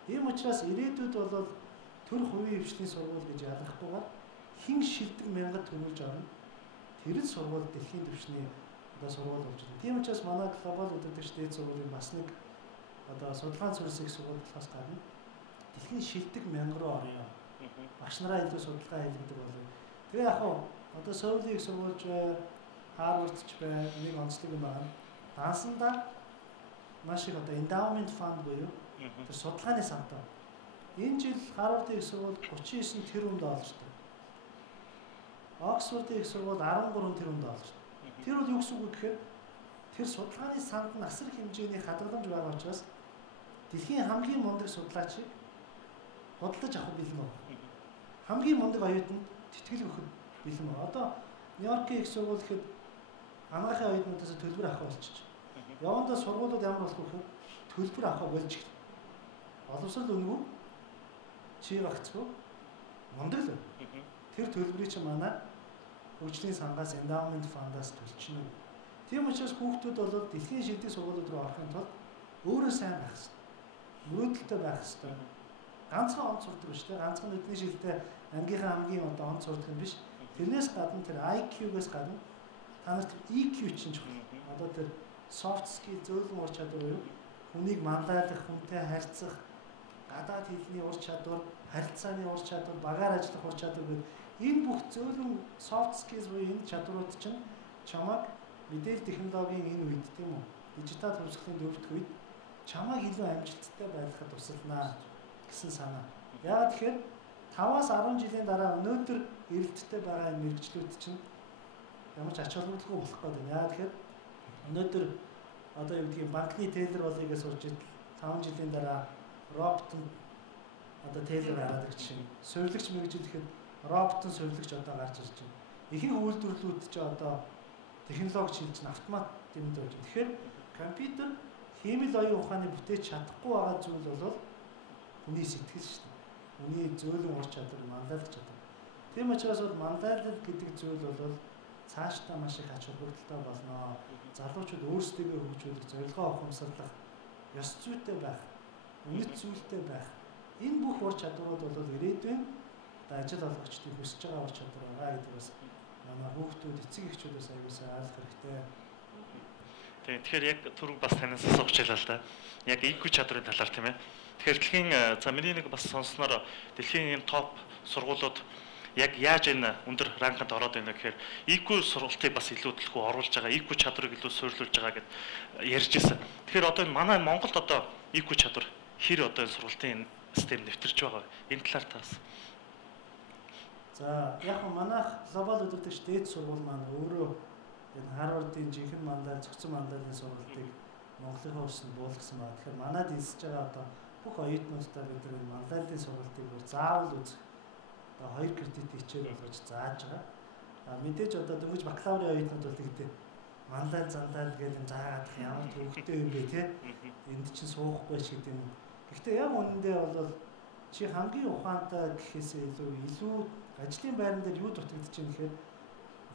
Ийм учраас ирээдүйд бол төр хувийн хвшлийн сургууль гэж ялгахгүйгээр хэн шилдэг мянгад төлөвлөж орно. Тэр л сургууль дэлхийн түвшний одоо сургууль болж байна. Тийм учраас манай глобал өдөртөгч дээд сургуулийн бас нэг одоо судалгаан суурьсыг сургууль болохоос гадна дэлхийн шилдэг мянга руу орё. Багш нараа илүү судалгаа хийлгдэг болов. Тэгээ яг одоо Сөүлийн их сургуульч Harvard-ч бай нэг онцлог юм байна. Дансандаа маш их одоо endowment fund буюу тэр судалгааны сантаа Энэ жил Харвардын их сургууль 39 тэрбум доллартай. Оксфордын их сургууль 13 тэрбум доллартай. Тэр бол юу гэсэн үг гэхээр тэр судалгааны санд нь асар их хэмжээний хадгаламж байгаа учраас дэлхийн хамгийн мундаг судлаачийг бодлож авах бэлэн байна. Хамгийн мундаг оюутанд тэтгэл өгөх бэлэн байна. Одоо Нью-Йоркийн их сургууль гэхэд анагаахын оюутнуудаас төлбөр авах болчих. Явандаа сургуулиуд ямар болох вэ гэхээр төлбөр авах болж их. Боловсрол өнгөө чи багцгүй мундаг л. Тэр төлбөрийг чи манай хөгжлийн сангаас endowment fund-аас төлчихнө. Тийм учраас хүүхдүүд бол дэлхийн шилдэг сургуулиуд руу орохын тулд өөрөө сайн байх хэрэгтэй. Мөрөөдөлтэй байх хэрэгтэй. Ганцхан онц сурдаг биш те. Ганцхан эдний шилдэ ангийнхаа хамгийн одоо онц сурдаг юм биш. Тэрнээс гадна тэр IQ-гээс гадна та нарт EQ чинь чухал. Одоо тэр soft skill зөөлөн ур чадвар юу? Хүнийг манлайлах, хүнтэй харьцах, гадаад хэлний ур чадвар, харилцааны ур чадвар, багаар ажиллах ур чадвар гэдэг энэ бүх зөөлөн soft skills буюу энэ чадварууд чинь чамайг мэдээлэл технологийн энэ үед тийм үү? Дижитал хөгжлийн дөрөвдөх үед чамайг илүү амжилттай байлгахад тусалнаа гэсэн санаа. Яагаад тэгэхээр 5-аас 10 жилийн дараа өнөөдөр эрэлттэй байгаа энэ мэрэгчлүүд чинь ямар ч ач холбогдолгүй болох гэдэг. Яагаад тэгэхээр өнөөдөр одоо юу гэдгийг банкны тейлер болъё гэж сурч 5 жилийн дараа роботын одоо тейлер гараад ирж чинь сувилагч мэрэгжил гэхэд роботын сувилагч одоо гарч ирж байна. Ихэнх үйлдвэрлэлүүд ч одоо технологи шилжиж автомат дэмжиж байна. Тэгэхээр компьютер хиймэл оюун ухааны бүтээж чадахгүй байгаа зүйл бол хүний сэтгэл шүү дээ. Хүний зөөлөн ур чадвар, манлайлах чадвар. Тийм учраас бол манлайлал гэдэг зүйл бол цаашдаа маш их ач холбогдолтой болно. Залуучууд өөрсдөө хөгжүүлэх, зорилгоо ухамсарлах, ёс зүйтэй байх, үнэт зүйлтэй байх. Энэ бүх ур чадварууд бол ирээдүйн ажил олгогчдыг хүсэж байгаа ур чадвар байгаа гэдэг бас манай хүүхдүүд, эцэг эхчүүдээс аюулсаа ойлгох хэрэгтэй. Тэгэхээр яг түрүү бас танаас асуух хичээлээ л да. Яг IQ чадрын талаар тийм ээ. Тэгэхээр дэлхийн за миний нэг бас сонсноор дэлхийн ийм топ сургуулиуд яг яаж энэ өндөр ранкнд ороод байна гэхээр IQ сургалтыг бас илүү төлхөө оруулж байгаа, IQ чадрыг илүү суйрлуулж байгаа гэд ярьж ирсэн. Тэгэхээр одоо энэ манай Монголд одоо IQ чадвар хэр одоо энэ сургалтын систем нэвтэрч байгаа. Энэ талаар таас. За яг манайх глобал өдөртөгч дээд сургууль маань өөрөө энэ Харвардын жинхэнэ манлайл, зохицон манлайлын сургалтыг Монголынхаа өрсөнд буулгасан байна. Тэгэхээр манайд эсэж байгаа одоо бүх оюутнуудаа бид нар манлайлын сургалтыг заавал үзэх одоо 2 кредит хичээл болгож зааж байгаа. Мэдээж одоо дөнгөж бакалаврын оюутнууд бол тэгтээ манлайл занлайл гэдэг юм заагаад ямар төвөгтэй юм бэ те. Энд чинь суухгүй ч гэдэг юм. Гэхдээ яг үнэндээ бол чи хамгийн ухаантай гэхээсээ илүү ажлын байран дээр юу дутагдж байна гэхээр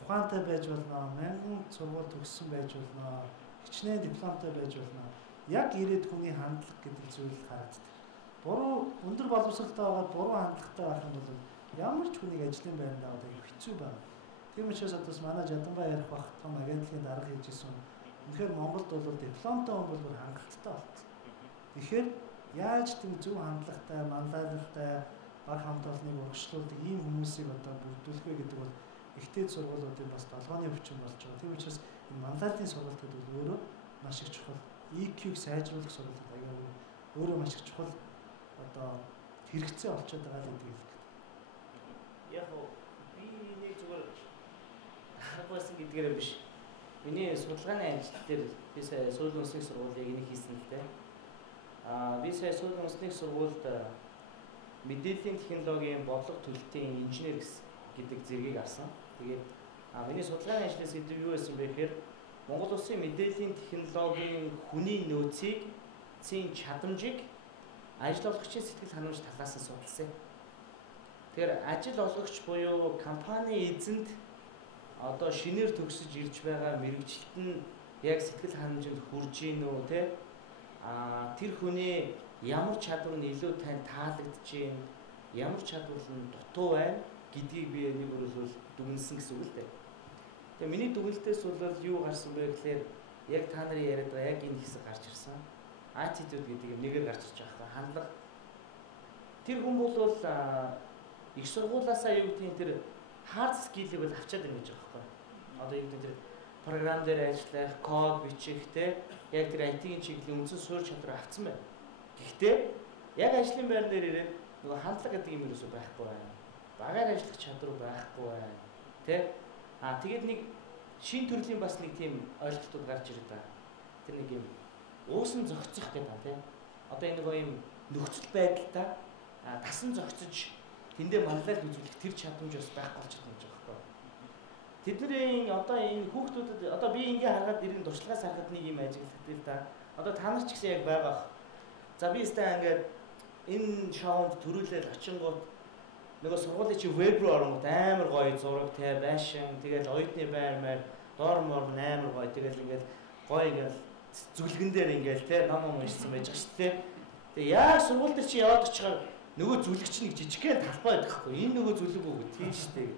ухаантай байж болно, мянган сургууль төгссөн байж болно, хичнээн дипломтой байж болно. Яг ирээд хүний хандлага гэдэг зүйл харагддаг. Буруу өндөр боловсролтой байгаа буруу хандлагатай байх юм бол ямар ч хүнийг ажлын байранд аваад хэцүү байна. Тийм учраас одоо манай Жаданбай ярих бах том агентлагийн дарга хийж ирсэн. Үнэхээр Монголд бол дипломтой хүн бол хангалттай болсон. Тэгэхээр яаж тийм зөв хандлагатай, манлайлалтай, баг хамт олныг урагшлуулдаг ийм хүмүүсийг одоо бүрдүүлэх вэ гэдэг бол ихтэй сургуулиудын бас толгойн өвчин болж байгаа. Тийм учраас энэ манлайлалын сургалтууд бол өөрөө маш их чухал. EQ-г сайжруулах сургалт аяа өөрөө маш их чухал одоо хэрэгцээ болчиход байгаа гэдэг юм. Яг би нэг зүгээр харахсан гэдгээр биш. Миний судалгааны ажил дээр би сая сүүлийн үндэсний сургуулийг энийг хийсэн л дээ. Би сая сүүлийн үндэсний сургуульд мэдээллийн технологийн бодлого төлөлтийн инженер гэдэг зэргийг авсан. Тэгээд миний судалгааны ажлын сэдэв юу байсан бэ гэхээр Монгол Улсын мэдээллийн технологийн хүний нөөцийг, цэн чадамжийг ажил олгогчийн сэтгэл ханамж талаас нь судалсан. Тэгэхээр ажил олгогч буюу компани эзэнд одоо шинээр төгсөж ирж байгаа мэрэгчлэлт нь яг сэтгэл ханамжинд хүрж ийн үү те? Тэр хүний ямар чадвар нь илүү тань таалагдж ийн, ямар чадвар нь дутуу байна гэдгийг би нэг өөрөөр дүгнсэн гэсэн үг л дээ. Тэгээ миний дүгнэлтээс бол юу гарсан бэ гэхээр яг та нарын яриад байгаа яг энэ хэсэг гарч ирсэн. Attitude гэдэг юм нэгээр гарч ирж байгаа хандлага. Тэр хүн бол их сургуулаасаа юу гэдгийг тэр hard skill-ийг бол авчаад ирнэ гэж байгаа байхгүй. Одоо юу гэдэг тэр програм дээр ажиллах, код бичих те яг тэр IT-ийн чиглэлийн үндсэн суурь чадвар авсан байна. Гэхдээ яг ажлын байр дээр ирээд нөгөө хандлага гэдэг юм ерөөсөй байхгүй байна. Багаар ажиллах чадвар байхгүй байна. Тэ? Тэгээд нэг шин төрлийн бас нэг тийм ойлголтууд гарч ирэх та. Тэр нэг юм уусан зохицох гэдэг тийм. Одоо энэ нөгөө юм нөхцөл байдалтай дасан зохицож тэндээ манлайлт үзүүлэх тэр чадамж бас байхгүй болчиход байна байхгүй. Тэдний одоо энэ хүүхдүүдэд одоо би ингээ харахад ирэн туршлагаас харахад нэг юм ажиглагдав л да. Одоо та нар ч гэсэн яг байгаа. За би өстэй ингээд энэ шоунд төрүүлээд очингууд нөгөө сургуулийн чи веб руу оронгууд амар гоё зураг те байшин тэгэл оюутны байр маяг доормор амар гоё тэгэл ингээд гоё ингээд зүлгэн дээр ингээд те ном уншсан байж байгаа шүү дээ. Тэгээ яг сургууль дээр чи яваад очихоор нөгөө зүлэгч нэг жижигхэн талбай байдаг хгүй. Энэ нөгөө зүлэг үг тийм шүү дээ.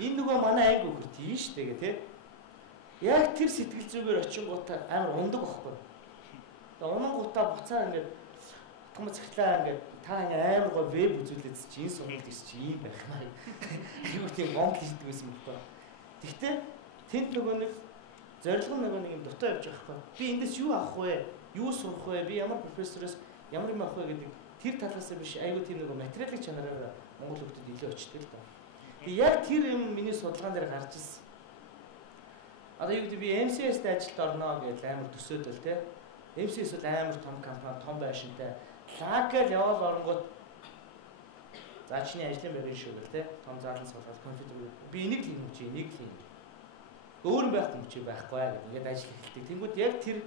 Энэ нөгөө манай анги үг тийм шүү дээ те. Яг тэр сэтгэл зүгээр очингуудаа амар ундаг байхгүй. Тэгээ унгуудаа буцаа ингээд том цэглээ ингээд та ингээ амар гоо веб үзүүлээд чи энэ сургуульд чи ийм байх маа. Юу тийм Монгол хэлдэг байсан байхгүй. Тэгтээ тэнд нөгөө нэг зорилго нөгөө нэг юм дутаа явж байгаа байхгүй. Би эндээс юу авах вэ? Юу сурах вэ? Би ямар профессороос ямар юм авах вэ гэдэг тэр талаас нь биш айгүй тийм нөгөө материалын чанараар Монгол хүмүүсд илүү очдөг л даа. Тэгээ яг тэр юм миний судалгаан дээр гарч ирсэн. Одоо юу гэдэг би MCS-д ажилд орно гэж амар төсөөдөл те. MCS бол амар том компани, том байшинтай. Лагал явал оронгууд за чиний ажлын байрын шүү гэл те. Том заалан суулгаад компьютер би энийг л юм чи энийг л юм. Өөр юм байхгүй юм чи байхгүй аа гэдэг ингээд ажил эхэлдэг. Тэнгүүд яг тэр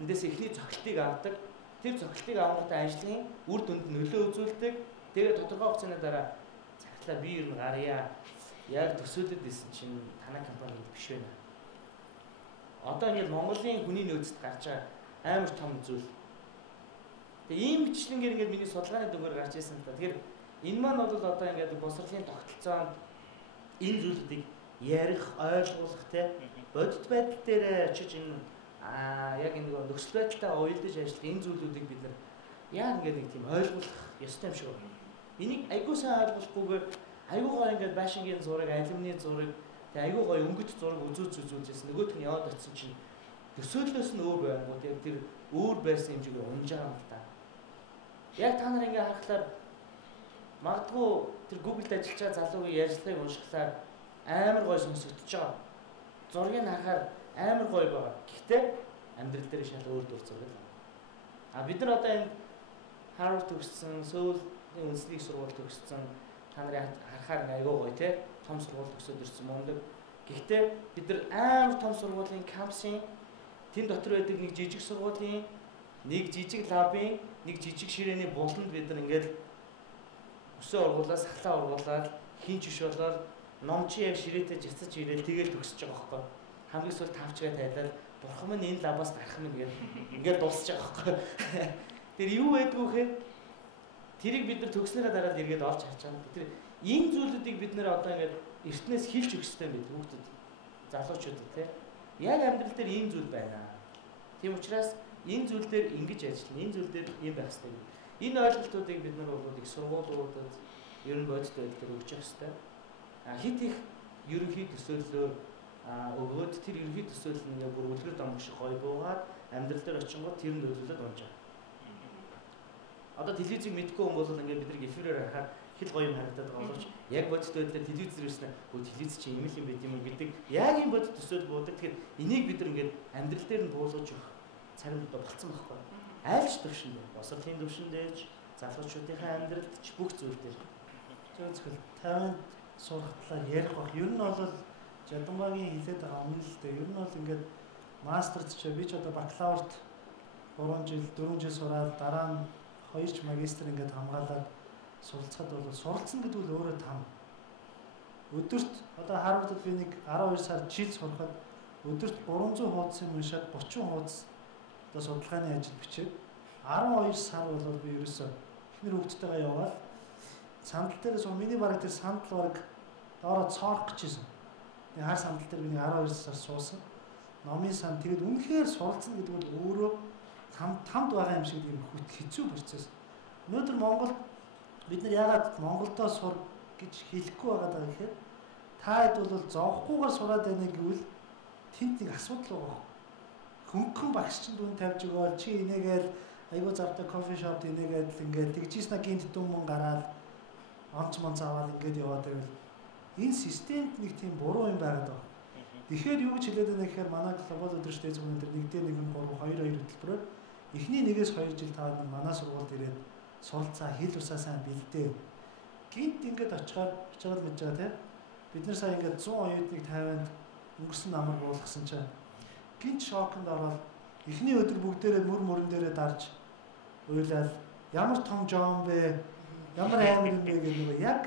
эндээс эхний цогцлтыг авдаг. Тэр цогцлтыг авангуудаа ажлын үр дүнд нөлөө үзүүлдэг. Тэгээ тодорхой хугацааны дараа цагтлаа би ер нь гарья. Яг төсөөлөд исэн чинь танай компани биш байна. Одоо ингээд Монголын хүний нөөцөд гарч байгаа амар том зүйл. Тэгээ ийм бичлэнгээр ингээд миний судалгааны дүнгээр гарч ирсэн та. Тэгэхээр энэ маань бол одоо ингээд босрлын тогтолцоонд энэ зүйлүүдийг ярих, ойлгуулах те бодит байдал дээр очиж энэ яг энэ нөхцөл байдалтай уялдаж ажиллах энэ зүйлүүдийг бид нар яа ингээд нэг тийм ойлгуулах ёстой юм шиг байна. Энийг айгуу сайн ойлгуулахгүйгээр айгуу гоё ингээд байшингийн зураг, алюмины зураг, тэгээ айгуу гоё өнгөт зураг үзүүлжсэн. Нөгөөх нь яваад очсон чинь төсөөллөөс нь өөр байнгут яг тэр өөр байсан хэмжээгээр унж байгаа юм л та. Яг та нар ингээ харахаар магадгүй тэр Google-д ажиллаж байгаа залуугийн ярьцлагыг уншихлаар амар гоё сонсогдож байгаа. Зургийг харахаар амар гоё байгаа. Гэхдээ амьдрал дээр шал өөр дүр зураг. Бид нар одоо энэ Harvard төгссөн, Seoul-ийн үндэсний сургууль төгссөн та нарын харахаар айгүй гоё те том сургууль төгсөөд ирсэн мундаг. Гэхдээ бид нар амар том сургуулийн кампусын тэн дотор байдаг нэг жижиг сургуулийн нэг жижиг лабын нэг жижиг ширээний буланд бид нар ингээд өсөө ургуулаад сахлаа ургуулаад хинч биш болоод ном чи яг ширээтэй жицэж ирээл тэгэл төгсөж байгаа байхгүй. Хамгийн сүүл тавчгаа тайлаад бурхан минь энэ лабаас гарах минь ингээд дуусч байгаа байхгүй. Тэр юу байдгүй хэ? Тэрийг бид нар төгснөрөө дараад эргээд олж харж байгаа. Тэр энэ зүйлүүдийг бид нэр одоо ингээд эртнээс хилж өгөх хэрэгтэй байд хүүхдүүд залуучуудад те. Яг амьдрал дээр ийм зүйл байна. Тийм учраас энэ зүйл дээр ингэж ажиллана. Энэ зүйл дээр ийм байх хэрэгтэй. Энэ ойлголтуудыг бид нар бол их сургуулиудад ер нь бодит байдлаар өгч явах хэрэгтэй. Хит их ерөнхий төсөөллөөр өгөөд тэр ерөнхий төсөөлөл нь ингээ бүр үлгэр домог шиг гоё буугаад амьдрал дээр очингууд тэр нь нөлөөлөд унж байгаа. Одоо телевизийг мэдгүй хүн бол ингээ бид нар эфирээр харахаар хэл гоё юм харагдаад байгаа боловч яг бодит байдлаар телевизээр ирсэн хөө телевиз чи ийм л юм байт юм гэдэг яг юм бодит төсөөл буудаг. Тэгэхээр энийг бид нар ингээ амьдрал дээр нь буулгаж өгөх цаг нь болцсон байхгүй. Айлч төвшөнд босрлын төвшөндөөч залуучуудынхаа амьдралд ч бүх зүйл дээр зөвхөн 50-нд сурах талаар ярих бах. Ер нь бол Жадамбагийн хэлээд байгаа юм л дээ. Ер нь бол ингээд мастерт ч би ч одоо бакалаврт 3 жил 4 жил сураад дараа нь 2 ч магистр ингээд хамгаалаад суралцахад бол суралцсан гэдэг нь өөрөө там. Өдөрт одоо Харвардд би нэг 12 сар жил сурахад өдөрт 300 хуудас юм уншаад 30 хуудас одоо судалгааны ажил бичээд 12 сар бол би ерөөсөө эхнэр хүүхдтэйгээ яваад сандал дээрээс миний бараг тэр сандал бараг доороо цоорох гэжсэн. Тэгээ хар сандал дээр би 12 сар суусан. Номын сан тэгээд үнэхээр суралцсан гэдэг бол өөрөө хамт байгаа юм шиг юм хэцүү процесс. Өнөөдөр Монголд бид нар яагаад Монголдоо сур гэж хэлэхгүй байгаа даа гэхээр та хэд бол зовхгүйгээр сураад байна гэвэл тэнд нэг асуудал байгаа. Хөнгөн багш чинь дүн тавьж өгөөл чи энийгээл айгуу завтай кофе шоп энийгээд ингээд тэгжсэн гинт дүмэн гараад онц монц аваад ингээд яваад байвал энэ системд нэг тийм буруу юм байгаад байна. Тэгэхээр юу гэж хэлээд байна гэхээр манай глобал өдөртөө зөвхөн тэр 1-д 1 3 2 хөтөлбөрөөр эхний 1-ээс 2 жил та манай сургуульд ирээд суралцаа хэл усаа сайн бэлдээ. Гинт ингээд очиод мэдж байгаа тийм. Бид нар сая ингээд 100 оюутныг 50-нд өнгөрсөн намар буулгасан чинь гинт шоконд ороод эхний өдөр бүгдээрээ мөрөн дээрээ дарж уйлаад ямар том жоон бэ? Ямар амар юм бэ гэх нэг яг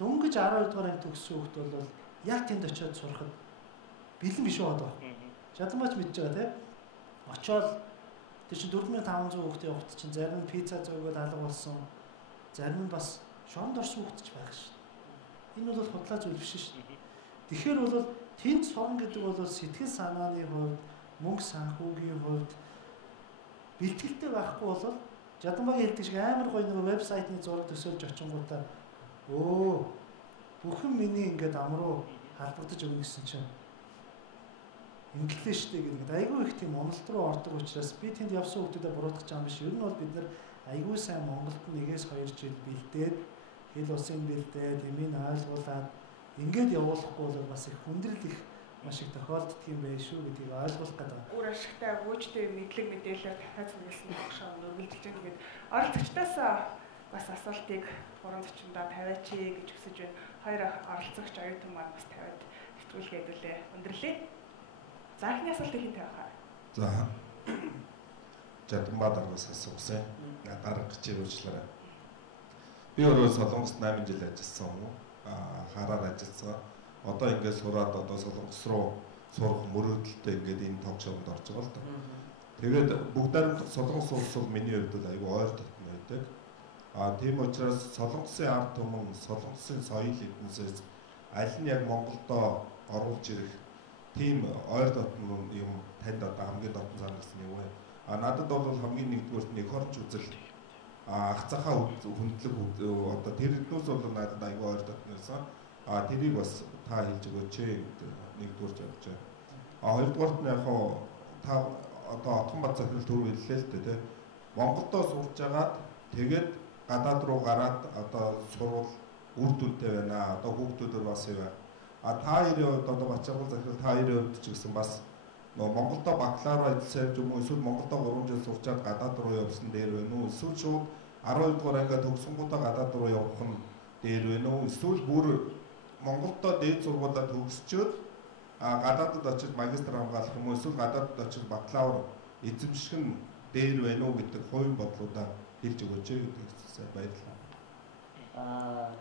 дөнгөж 12 дугаар анги төгссөн хүмүүс бол яг тэнд очиод сурахад бэлэн биш байгаа. Жадамбаач мэдж байгаа тийм. Очоод тэр чинь 4500 хүүхд явахт чинь зарим нь пицца зөөгөөд алга болсон. Зарим нь бас шоронд орсон хүүхд ч байх шүү дээ. Энэ бол худлаа зүйл биш шүү дээ. Тэгэхээр бол тэнд сурна гэдэг бол сэтгэл санааны хувьд, мөнгө санхүүгийн хувьд бэлтгэлтэй байхгүй бол Жадамбагийн хэлдэг шиг амар гоё нэг вебсайтны зураг төсөөлж очингуудаа бүхэн миний ингээд амруу халбагдаж өгнө гэсэн чинь инглиш штэ гэдэг айгүй их тийм Монголд руу ордог учраас би тэнд явсан хүмүүстэй буруутгах юм биш. Ер нь бол бид нар айгүй сайн Монголд 1-2 жил бэлдээд хэл усын бэлдээд эмийн ойлгуулад ингээд явуулахгүй бол бас их хүндрэл их маш их тохиолддог юм байх шүү гэдгийг ойлгох гэдэг. Үр ашигтай гүйцэтгэх мэдлэг мэдээлэлээр дахиад зөвлөсөн багшаа өргөлдөж байгаа. Тэгээд оролцогчдоос бас асуултыг 3 зочиндоо тавиач гэж хүсэж байна. Хоёр оролцогч оюутан маань бас тавиад нэвтрүүлгээ хэдүүлээ өндөрлөө. За эхний асуултыг хэн тавих аа? За. Жадамбаа даргаас асуусан. Дарга гэж үргэлжлээрээ. Би өөрөө Солонгост 8 жил ажилласан юм уу? Хараар ажилласан. Одоо ингээд сураад одоо Солонгос руу сурах мөрөөдөлтэй ингээд энэ ток шоунд орж байгаа л да. Тэгээд бүгд найрамдах Солонгос улс бол миний хувьд аюу ойр дотно байдаг. Тийм учраас Солонгосын ард түмэн, Солонгосын соёл эднээс аль нь яг Монголдо оруулж ирэх тийм ойр дотно юм танд одоо хамгийн дотн санагдсан юм байна. Надад бол хамгийн нэгдүгээрт нэг хорч үзэл ах цахаа хүндлэг одоо тэр эднээс бол надад аюу ойр дотно байсан. Тэрийг бас та хэлж өгөөч гэдэг нэгдүгээр явж байгаа. Хоёрдугаарт нь яг та одоо Отгонбад захирал түрүү хэллээ л дээ тийм. Монголдо сурж агаад тэгээд гадаад руу гараад одоо сурвал үр дүнтэй байна. Одоо хүүхдүүдээр бас юм байна. Та хоёрын хувьд одоо Бачаргал захирал та хоёрын хувьд ч гэсэн бас Монголдо бакалавр ажилласан юм уу? Эсвэл Монголдо 3 жил сурчаад гадаад руу явсан дээр байна уу? Эсвэл шууд 12 дугаар ангиа төгсөнгүүтээ гадаад руу явах нь дээр байна уу? Эсвэл бүр Монголдо дээд сургуулаа төгсчөөд гадаадд очиж магистр хамгаалах юм уу? Эсвэл гадаадд очиж бакалавр эзэмших нь дээр байна уу гэдэг хувийн бодлуудаа хэлж өгөөч гэдэг баярлалаа.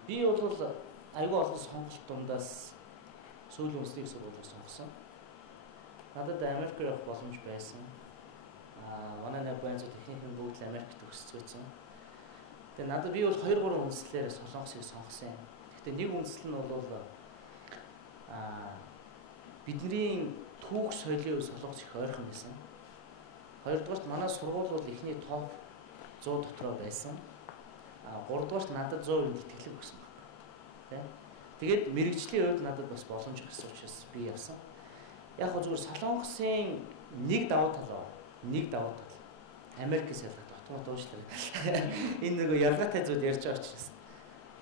Би бол аюул олон сонголт дундаас сүүлийн үснийг сургуулийг сонгосон. Надад Америк явах боломж байсан. Манай нэг байна зөв техникийн бүгд Америкт төгссөн. Тэгээ надад би бол 2-3 үндслээр Солонгосыг сонгосон юм. Гэхдээ нэг үндсэл нь бол бидний түүх соёлын Солонгос их ойрхон байсан. Хоёрдугаарт манай сургууль бол ихний топ 100 дотроо байсан. Гуравдугаарт надад 100% итгэлэг өгсөн. Тэгээд мэрэгжлийн хувьд надад бас боломж өгсөн учраас би явсан. Яг гоо зүгээр Солонгосын нэг давуу тал. Америкээс ялгаатай автомат уучлаарай. Энэ нэг ялгаатай зүйл ярьж байгаа учраас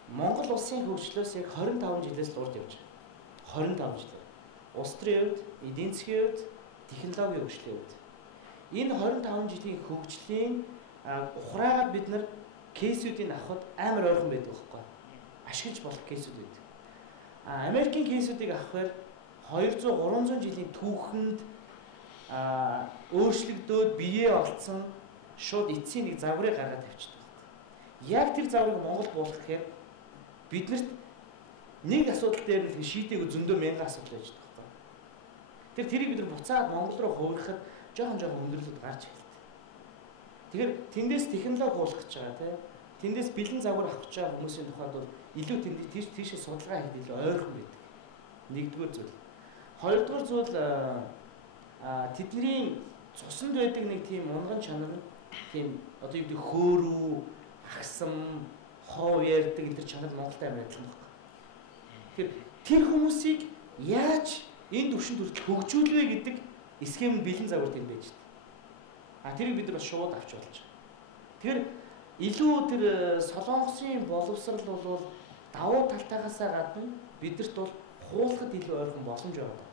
Монгол улсын хөгжлөөс яг 25 жилээс л урд явж байгаа. 25 жил. Улс төрийн хувьд, эдийн засгийн хувьд, технологийн хөгжлийн хувьд. Энэ 25 жилийн хөгжлийн ухраагаад бид нар кейсүүдийг авахд амар ойрхон байдаг байхгүй. Ашиглаж болох кейсүүд байдаг. Америкийн кейсүүдийг авахаар 200-300 жилийн түүхэнд өөрчлөгдөөд биеэ олцсон шууд эцсийн нэг загварыг гаргаад тавьчихдаг. Яг тэр загварыг Монгол буулгах гэхээр биднэрт нэг асуудал дээр л шийдээг зөндөө мянган асуудал байж байгаа. Тэрийг бид нар буцаад Монгол руу хувирахад жоохон өндөрлөд гарч эхэлдэг. Тэгэхээр тэндээс технологи уулах гэж байгаа тийм. Тэндээс бэлэн загвар авах гэж байгаа хүмүүсийн тухайд бол илүү тийшээ судалгаа хийх илүү ойрхон байдаг. Нэгдүгээр зүйл. Хоёрдугаар зүйл тэдний цуснд байдаг нэг тийм унган чанар нь тийм одоо юу гэдэг хөөрүү, агсам, хов ярьдаг энэ чанар Монголтай амар адилхан байна. Тэгэхээр тэр хүмүүсийг яаж энэ төвшөнд хүртэл хөгжүүлвэ гэдэг схем бэлэн загвар тэнд байж тэрийг бид нар бас шууд авч болж байгаа. Тэгэхээр илүү тэр Солонгосын боловсрал бол давуу талтайгаасаа гадна бидэрт бол хуулахад илүү ойрхон боломж байгаа.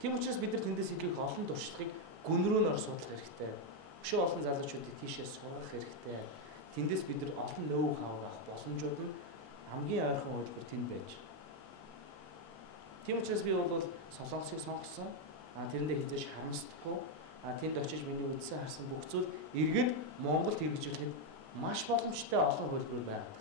Тийм учраас бид нар тэндээс илүү их олон туршлагыг гүн рүү нөр судлах хэрэгтэй. Өшөө олон залуучуудыг тийшээ сургах хэрэгтэй. Тэндээс бид нар олон ноу хав авах боломжууд нь хамгийн ойрхон хөлбөр тэнд байж. Тийм учраас би бол Солонгосыг сонгосон. Тэрэндээ хязгаарч харамсдаггүй. Тэнд очиж миний үзсэн харсан бүх зүйл эргээд Монголд хэрэгжүүлэхэд маш боломжтой олон хөлбөр байдаг.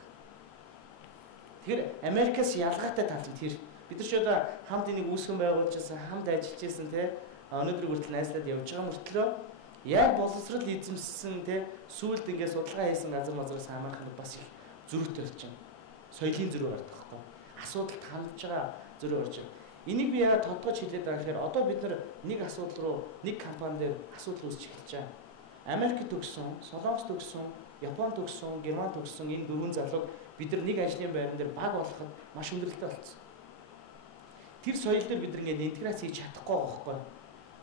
Тэгэхээр Америкаас ялгаатай тал нь тэр бид нар ч одоо хамт энийг үүсгэн байгуулж байсан, хамт ажиллаж байсан те өнөөдөр хүртэл найзлаад явж байгаа мөртлөө яг боловсрал эзэмссэн те сүүлд ингээд судалгаа хийсэн газар мазраас хамаарах нь бас их зөрүүтэй болж байна. Соёлын зөрүү гардаг байхгүй. Асуудалд хандж байгаа зөрүү орж байгаа. Энийг би яагаад тодтогч хэлээд байгаа гэхээр одоо бид нар нэг асуудал руу нэг компани дээр асуудал үүсч эхэлж байгаа. Америкт төгссөн, Солонгост төгссөн, Японд төгссөн, Германд төгссөн энэ дөрвөн залууг бид нар нэг ажлын байран дээр баг болоход маш өндөрлөлтөй болсон. Тэр соёл дээр бид нар ингээд интеграц хийж чадахгүй байгаа байхгүй.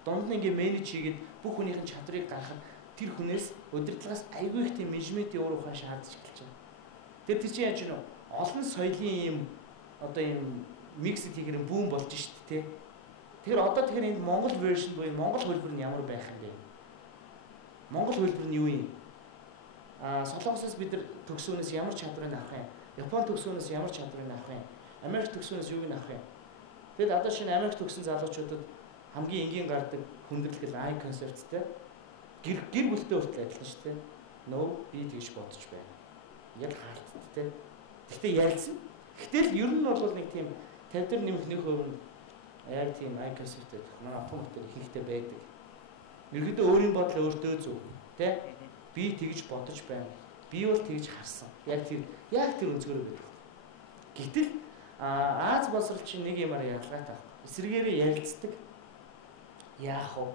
Дунд нь ингээд менеж хийгээд бүх хүнийхэн чадрыг гаргахад тэр хүнээс удирдлагаас аягүй их тийм менежментийн өөр ухаан шаардж эхэлж байгаа. Тэр чинь яаж вэ? Олон соёлын юм одоо юм микс хийгэр бүүн болж шít те. Тэгэхээр одоо тэгэхээр энд Монгол вершн буюу Монгол хөлбөр нь ямар байх юм бэ? Монгол хөлбөр нь юу юм? Солонгосоос бид нар төгсөөнөөс ямар чадварыг авах юм? Японд төгсөөнөөс ямар чадварыг авах юм? Америк төгсөөнөөс юуг нь авах юм? Тэгэд одоо шинэ Америк төгсөн залуучуудад хамгийн энгийн гардаг хүндрэлгэл ай концепттэй гэр бүлтэй хүртэл адилхан шүү дээ. Нөө би тэгж бодож байна. Яг хаалттай. Гэхдээ ялсан. Гэтэл ер нь бол нэг тийм 50 дээр нэмэх нэг хувь яг тийм ай концепттэй манай апон дээр ихэнхдээ байдаг. Ерөнхийдөө өөрийн бодол өөртөө зөв. Тэ? Би тэгж бодож байна. Би бол тэгж харсан. Яг тэр өнцгөрөө байдаг. Гэтэл Аз боловсролчин нэг юмар ялгаатай. Эсрэгээрээ ярилцдаг. Яах вэ?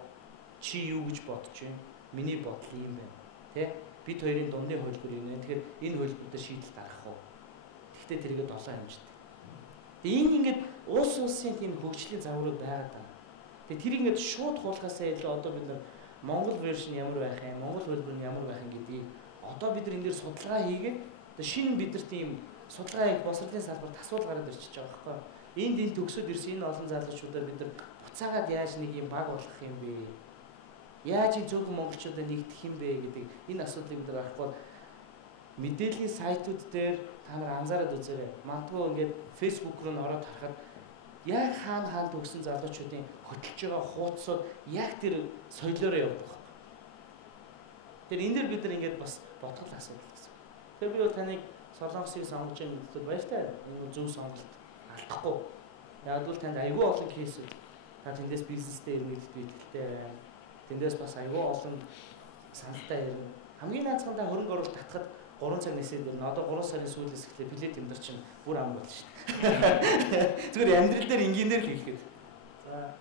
Чи юу гэж бодож байна? Миний бодол юм байна. Тэ? Бид хоёрын дундын хөлбөр юм байна. Тэгэхээр энэ хөлбөрөөр шийдэл гаргах уу? Гэхдээ тэргээ 7 хэмждэг. Тэгээ энэ ингээд улсын тийм хөгжлийн загварууд байгаад байна. Тэгээ тэр ингээд шууд хуулахаасаа илүү одоо бид нар Монгол вершн ямар байх юм, Монгол хөлбөр нь ямар байх юм гэдгийг одоо бид нар энэ дээр судалгаа хийгээд шинэ бидэрт ийм судалгаа хийх босрлын салбарт асуул гараад ирчихэж байгаа байхгүй. Энд төгсөд ирсэн энэ олон залуучуудаа бид нар буцаагаад яаж нэг юм баг болгох юм бэ? Яаж энэ зөвхөн монголчуудаа нэгдэх юм бэ гэдэг энэ асуудлыг бид нар арахгүй мэдээллийн сайтууд дээр та нар анзаараад үзээрэй. Магадгүй ингээд Facebook руу н ороод харахад яг хаана төгсөн залуучуудын хөтлөж байгаа хуудасууд яг тэр соёлоороо явдаг. Тэр энэ дээр бид нар ингээд бас бодгол асуудал гэсэн. Тэр би бол таныг Солонгосыг сонгож байгаа гэдэгт баяртай. Энэ зөв сонголт алдахгүй. Яг л танд аюул олон кейсүүд та тэндээс бизнестэй ирмэлдэж итгэлтэй байна. Тэндээс бас аюул олон саналтай ирнэ. Хамгийн наацхан та хөрөнгө оруулалт татхад 3 цаг нэсээд ирнэ. Одоо 3 сарын сүүлээс эхлээ билет тэмдэр чинь бүр ам болж шин. Зүгээр амьдрал дээр энгийнээр л хэлэхэд.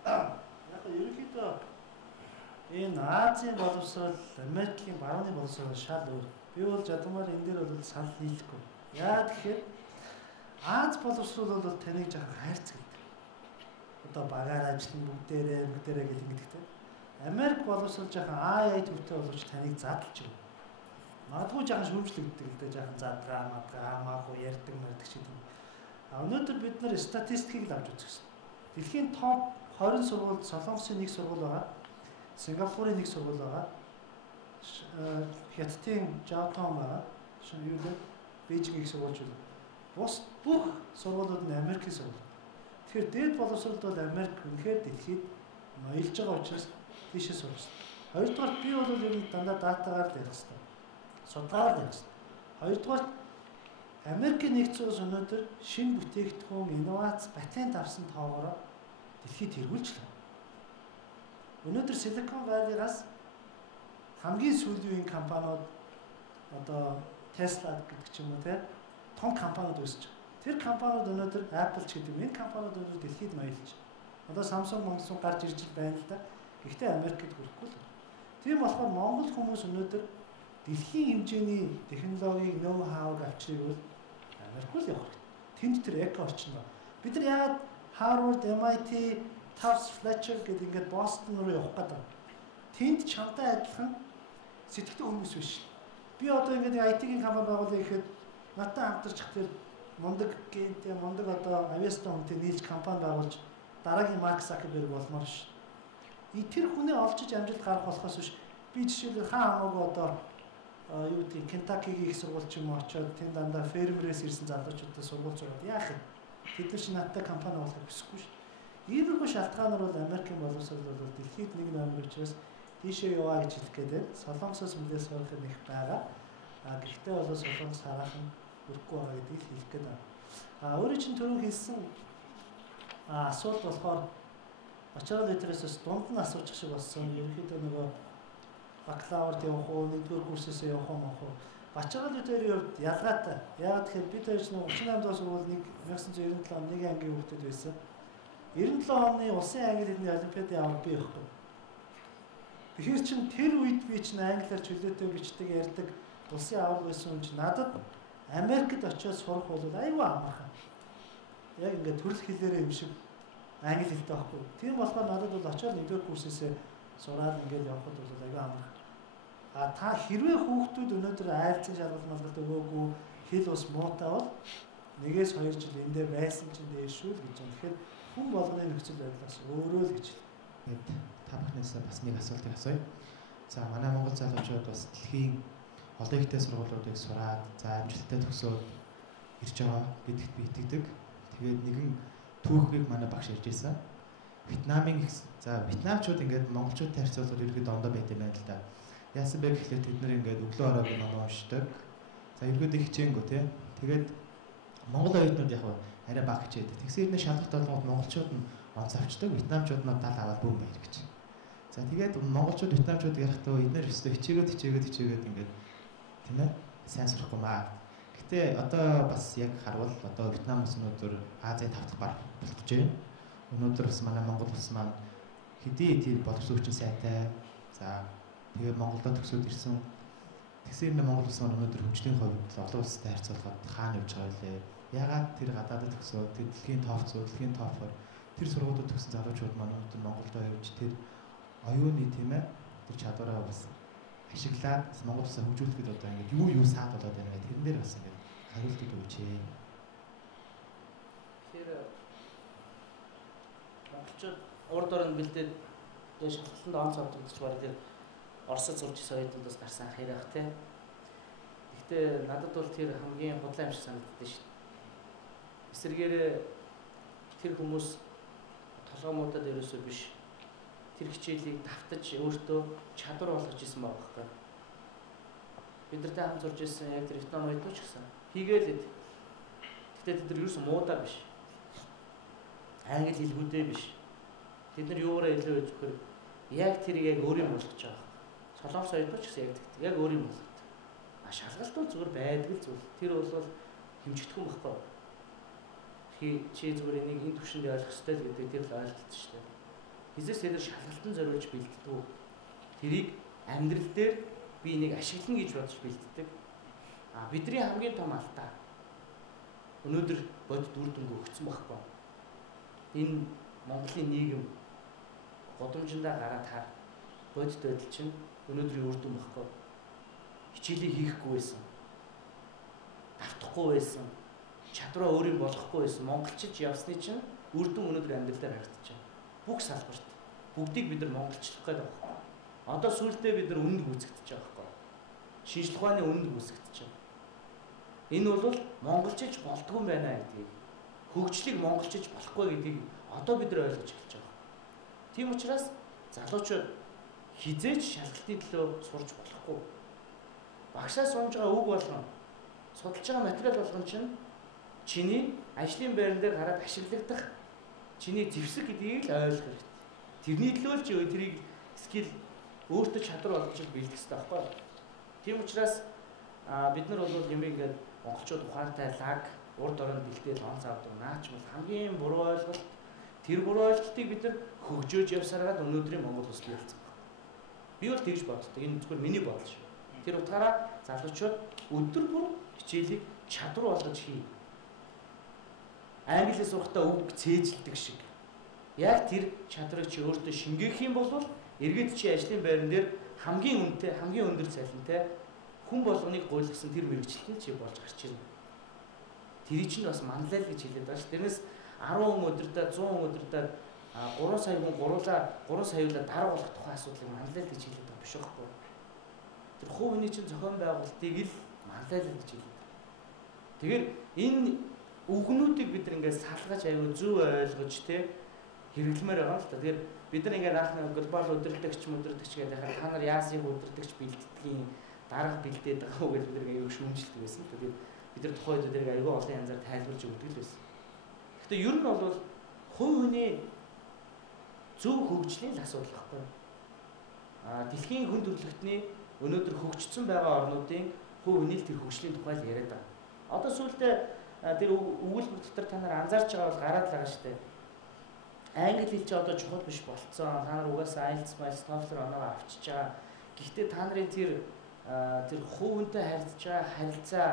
За яг ерөнхийдөө энэ Азийн боловсрол, Америкийн барууны боловсрол шал өөр. Би бол жадмаар энэ дээр бол санал нийлэхгүй. Яа тэгэхээр Аз боловсрол бол таныг жаахан хайрцагдаг. Одоо багаар ажиллана бүгдээрээ гэл ингэдэгтэй. Америк боловсрол жаахан АА төвтэй боловч таныг задлж өгнө. Магадгүй жаахан шүүмжлэгддэг л дээ, жаахан задгаа, хамаагүй ярьдаг мэрдэг ч гэдэг. Өнөөдөр бид нар статистикийг авч үзсэн. Дэлхийн топ 20 сургууль, Солонгосын нэг сургууль байгаа. Сингапурын нэг сургууль байгаа. Хятадын Жаотон байгаа. Юу вэ? Бээжинг их сургуульч үү? Бус бүх сургуулиуд нь Америкийн сургууль. Тэгэхээр дээд боловсролд бол Америк үнэхээр дэлхийд ноёлж байгаа учраас тийшээ сурах хэрэгтэй. Хоёрдугаар би бол ер нь дандаа датагаар ярих хэрэгтэй. Судалгаар ярих хэрэгтэй. Хоёрдугаар Америкийн нэгдсэн улс өнөөдөр шинэ бүтээгдэхүүн, инновац, патент авсан тоогоор дэлхийд тэргүүлжлээ. Өнөөдөр Silicon Valley-гаас хамгийн сүүлийн үеийн компаниуд одоо Tesla гэдэг ч юм уу те том компаниуд үүсэж байгаа. Тэр компаниуд өнөөдөр Apple ч гэдэг энэ компаниуд өнөөдөр дэлхийд ноёлж. Одоо Samsung гарч ирж байна л да. Гэхдээ Америкт хүрэхгүй л. Тийм болохоор Монгол хүмүүс өнөөдөр дэлхийн хэмжээний технологиг, ноу-хауг авчрыг бол Америк л явах хэрэгтэй. Тэнд тэр эко орчин байна. Бид нар яагаад Harvard, MIT, Tufts, Fletcher гэдэг ингээд Boston руу явах гэдэг. тэнд чамтай адилхан сэтгэлтэй хүмүүс биш. Би одоо ингээд IT-ийн компани байгуулъя гэхэд надтай хамтарч хахад мундаг гэнтэй мундаг одоо Avesta хүнтэй нийлж компани байгуулж дараагийн Марк Закерберг болмоор ш. Тэр хүнээ олчиж амжилт гарах болохоос биш. Би жишээлбэл хамаагүй одоо юу гэдэг Kentucky-гийн их сургууль ч юм уу очоод тэнд дандаа фермерээс ирсэн залуучуудтай сургууль зураад яах юм. Тэд нар чи надтай компани болохыг хүсэхгүй ш. Иймэрхүү шалтгаанаар бол Америкийн боловсрол бол дэлхийд нэг номер учраас тийшээ яваа гэж хэлэх гээд байна. Солонгосоос мэдээ сурах юм их байгаа. Гэхдээ бол Солонгос хараахан өрөхгүй байгаа гэдгийг хэлэх гээд байна. Өөрөө чинь түрүү хэлсэн асуулт болохоор Бачарал литерээс дунд нь асуучих шиг болсон. Ерөнхийдөө нөгөө бакалаврт явах уу, нэгдүгээр курсээс явах уу? Бачарал литерийн хувьд ялгаатай. Яагаад тэгэхээр бид хоёр ч 38 дугаар сургууль 1997 он нэг ангийн хүүхдүүд байсан. 97 оны улсын англи хэлний олимпиадын аврал би явахгүй. Тэгэхээр чин тэр үед би чинь англиар чөлөөтэй бичдэг ярьдаг улсын аврал байсан хүн чинь надад Америкт очиод сурах бол аюу амархан. Яг ингээд төрөл хэлээрээ юм шиг англи хэлтэй байхгүй. Тийм болохоор надад бол очиод нэгдүгээр курсээсээ сураад ингээд явхад бол аюу амархан. Та хэрвээ хүүхдүүд өнөөдөр айлцсан шалгалт өгөөгүй хэл ус муутай бол 1-2 жил эндээ байсан чинь дээшүү л гэж байна. Тэгэхээр хүн болгоны нөхцөл байдлаас өөрөө л гэж байна. Та бүхнээсээ бас нэг асуултыг асууя. За манай Монгол залуучууд бас дэлхийн олон ихтэй сургуулиудыг сураад за амжилттай төгсөөд ирж байгаа гэдэгт би итгэдэг. Тэгээд нэгэн түүхийг манай багш ярьж байсан. Вьетнамчууд ингээд монголчуудтай харьцуулахад ерөөд ондоо байт юм байна л да. Яасан бэ гэхлээр тэд нар ингээд өглөө оройг ном уншдаг. За ерөөд хичээнгүү тий. Тэгээд монгол оюутнууд яг арай бага хичээдэг. Тэгсэрнээ шалгалт болгоод монголчууд нь онц авчдаг, вьетнамчууд нь дал аваад бүүн баяр гэж. За тэгээд монголчууд вьетнамчууд ярихдаа эдгээр өстө хичээгээд ингээд тийм ээ сайн сурахгүй маа. Гэтэ одоо бас яг харвал одоо Вьетнам улс өнөөдөр Азийн 5 дахь баг болох гэж байна. Өнөөдөр бас манай Монгол улс маань хэдий тийм боловсруучийн сайтай. За тэгээд Монголдо төгсөөд ирсэн. Тэгсэрнээ Монгол улс маань өнөөдөр хөгжлийн хувьд олон улстай харьцуулахад хаана явж байгаа вэ? Ягаад тэр гадаадд төгсөөд тэр дэлхийн топ 100, дэлхийн топ 20 тэр сургуулиуд төгссөн залуучууд маань өнөөдөр Монголдо явж тэр оюуны тийм ээ тэр чадвараа бас ашиглаад Монгол улсаа хөгжүүлэхэд одоо ингээд юу саад болоод байна гэх тэрэн дээр бас ингээд хариултыг өгөөч. Тэгэхээр монголчууд урд орон бэлдээд дээш хөлтөнд онц авдагч бараг тэр Оросд сурч ирсэн оюутнуудаас гарсан ах ярих те. Гэхдээ надад бол тэр хамгийн худлаа юм шиг санагддаг шүү дээ. Эсвэргээрээ тэр хүмүүс толгоомуудад ерөөсөө биш тэр хичээлийг давтаж өөртөө чадвар болгож исэн байгаа байхгүй. Бид нартай хамт сурч ирсэн яг тэр Вьетнам оюутнууд ч гэсэн хийгээл. Гэхдээ тэд нар ерөөсөө муудаа биш. Англи хэлгүүдээ биш. Тэд нар юураа илүү гэж зөвхөр яг тэрийг яг өөрийн болгож байгаа. Солонгос оюутнууд ч гэсэн яг тэгдэг. Яг өөрийн болгоод. Шалгалт бол зүгээр байдаг л зүйл. Тэр бол хэмжигдэхгүй байхгүй. Чи зүгээр энийг энэ төвшөнд ойлгох хэрэгтэй л гэдэг тэр л ойлголт шүү дээ. Хизээс тэр шалгалтын зориулж бэлддэг. Тэрийг амьдрал дээр би энийг ашиглана гэж бодож бэлддэг. Бидний хамгийн том алдаа өнөөдөр бодит үр дүнгээ өгсөн байхгүй. Энэ Монголын нийгэм годомжиндаа гараад хаар бодит байдал чинь өнөөдрийн үр дүн байхгүй. Хичээлийг хийхгүй байсан. Давтахгүй байсан. Чадвараа өөрийн болгохгүй байсан. Монголчиж явсны чинь үр дүн өнөөдөр амьдралаар харагдаж байна. Бүх салбарт бүгдийг бид нар монголчлох гэдэг байна. Одоо сүүлдээ бид нар үнэн гүйцэтгэж байгаа байхгүй. Шинжлэх ухааны үнэн гүйцэтгэж байгаа. Энэ бол монголчиж болдгүй юм байна гэдгийг, хөгжлийг монголчиж болохгүй гэдгийг одоо бид нар ойлгож эхэлж байгаа. Тийм учраас залуучууд хизээч шалгалтын төлөө сурч болохгүй. Багшаас сунж байгаа үг болгон, судалж байгаа материал болгон чинь чиний ажлын байран дээр гараад ашиглагдах чиний зэвсэг гэдгийг л ойлгох хэрэгтэй. Тэрний төлөө чи тэрийг скил өөртөө чадвар олж бэлдэх хэрэгтэй байхгүй. Тийм учраас бид нар бол юм ингээд монголчууд ухаантай лаг урд орон бэлдээд онц авдаг. Наач бол хамгийн буруу ойлголт. Тэр буруу ойлголтыг бид нар хөгжөөж явсараад өнөөдрийн Монгол улс биелсэн байна. Би бол тэгж боддог. Энэ зөвхөн миний бодол шүү. Тэр утгаараа залуучууд өдөр бүр хичээлийг чадвар болгож хий. Англиас сурахдаа үг цээжилдэг шиг. яг тэр чадрыг чи өөртөө шингээх юм бол эргээд чи ажлын байран дээр хамгийн үнэтэй, хамгийн өндөр цалинтай хүн болгоныг гуйлгасан тэр мэрэгчлэлтэй чи болж гарч ирнэ. Тэрий чинь бас манлайл гэж хэлээд байгаа ш. Тэрнээс 10 хүн өдөртөө 100 хүн өдөртөө 3 сая хүн 3 саяулаа дарга болох тухай асуудлыг манлайл гэж хэлээд байгаа биш байхгүй. Тэр хувь хүний чинь зохион байгуулалтыг л манлайлал гэж хэлээд. Тэгэхээр энэ үгнүүдийг бид ингээд салгаж аягүй зөв ойлгож хэрэглэмээр байгаа л та. Тэгэхээр бид нар ингээд анх глобал удирдлагч гэдэг та нар яасыг удирдлагч бэлтгэхийн дарга бэлдээд байгаа уу гэж бид нар аягүй шүүмжилдэг байсан. Тэгээд бид нар тухайд өдрийг аягүй олон янзаар тайлбарж өгдөг л байсан. Гэхдээ ер нь бол хувь хүний зөв хөгжлийн л асуудал байхгүй. Дэлхийн хүн төрөлхтний өнөөдөр хөгжсөн байгаа орнуудын хувь хүний тэр хөгжлийн тухай л яриад байгаа. Одоо сүүлдээ тэр өгүүлбэр дотор та нар анзаарч байгаа бол гараад л байгаа шүү дээ. Англи хэл чи одоо чухал биш болцсон. Та нар угаасаа IELTS, TOEFL оноо авчиж байгаа. Гэхдээ та нарын тэр хувьнтэй харилцаж байгаа харилцаа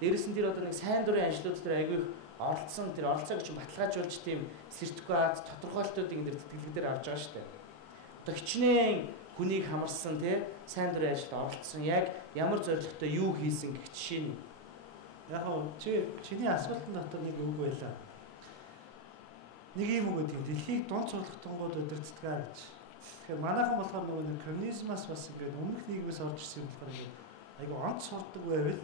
дээрэс нь тэр одоо нэг сайн дурын ажлууд дээр аягүй оролцсон тэр оролцоог чи баталгаажуулж тийм сертификат тодорхойлолтуудыг энэ тэтгэлгээр авч байгаа шүү дээ. Одоо хичнээн хүнийг хамарсан сайн дурын ажилд оролцсон яг ямар зорилготой юу хийсэн гэх жишээ нь. Яг чиний асуултын дотор нэг үг байлаа. Нэг юм үг гэдэг дэлхийг дунд сургалтангууд удирддаг гэж. Тэгэхээр манайхан болохоор нөгөө нэг коммунизмаас бас ингээд өмнөх нийгмээс орж ирсэн юм болохоор ингээд айгу онц сурдаг байвал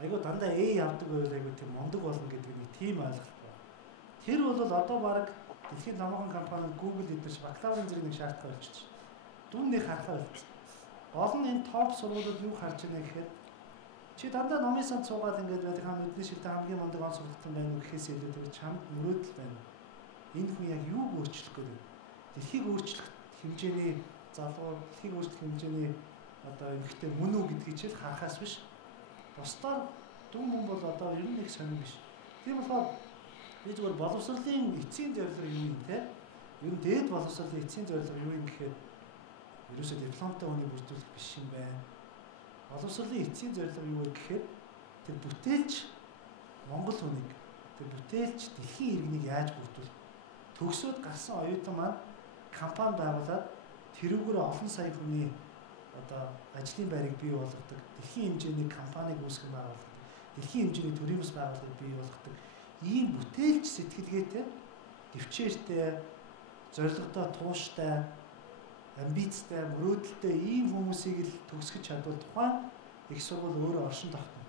айгу дандаа явдаг байвал айгу тийм мундаг болно гэдэг нэг тийм ойлголт байна. Тэр бол одоо баг дэлхийн томоохон компани Google эдэрч бакалаврын зэрэг нэг шаардлагатай болчихсон. Дүнний харахаа болчихсон. Олон энэ топ сургуулиуд юу харж байна гэхээр чи дандаа номын санд суугаад ингээд байдаг хам нүдний шилдэг хамгийн мундаг он сургалтын байна уу гэхээс илүү тэр чамд мөрөөдөл байна. Энэ хүн яг юуг өөрчлөх гэдэг. Дэлхийг өөрчлөх хэмжээний залуу, дэлхийг өөрчлөх хэмжээний одоо эмхтэй мөн үү гэдгийг ч харахаас биш. Бусдаар дүн бол одоо ер нь нэг сонир биш. Тийм болохоор би зүгээр боловсролын эцсийн зорилго юу юм те? Ер нь дээд боловсролын эцсийн зорилго юу юм гэхээр ерөөсөө дипломтой хүний бүрдүүлэх биш юм байна. Боловсролын эцсийн зорилго юу вэ гэхээр тэр бүтээлч Монгол хүнийг, тэр бүтээлч дэлхийн иргэнийг яаж бүрдүүлэх? Төгсөөд гарсан оюутан маань компани байгуулад тэрүүгээр олон сая хүний одоо ажлын байрыг бий болгодог, дэлхийн хэмжээний компаниг үүсгэн байгуулдаг, дэлхийн хэмжээний төрийн бас байгууллагыг бий болгодог. Ийм бүтээлч сэтгэлгээтэй, төвчээртэй, зорилготой, тууштай, амбицтай, мөрөөдөлтэй ийм хүмүүсийг л төгсгөж чадвал тухайн их сургууль өөрөө оршин тогтно.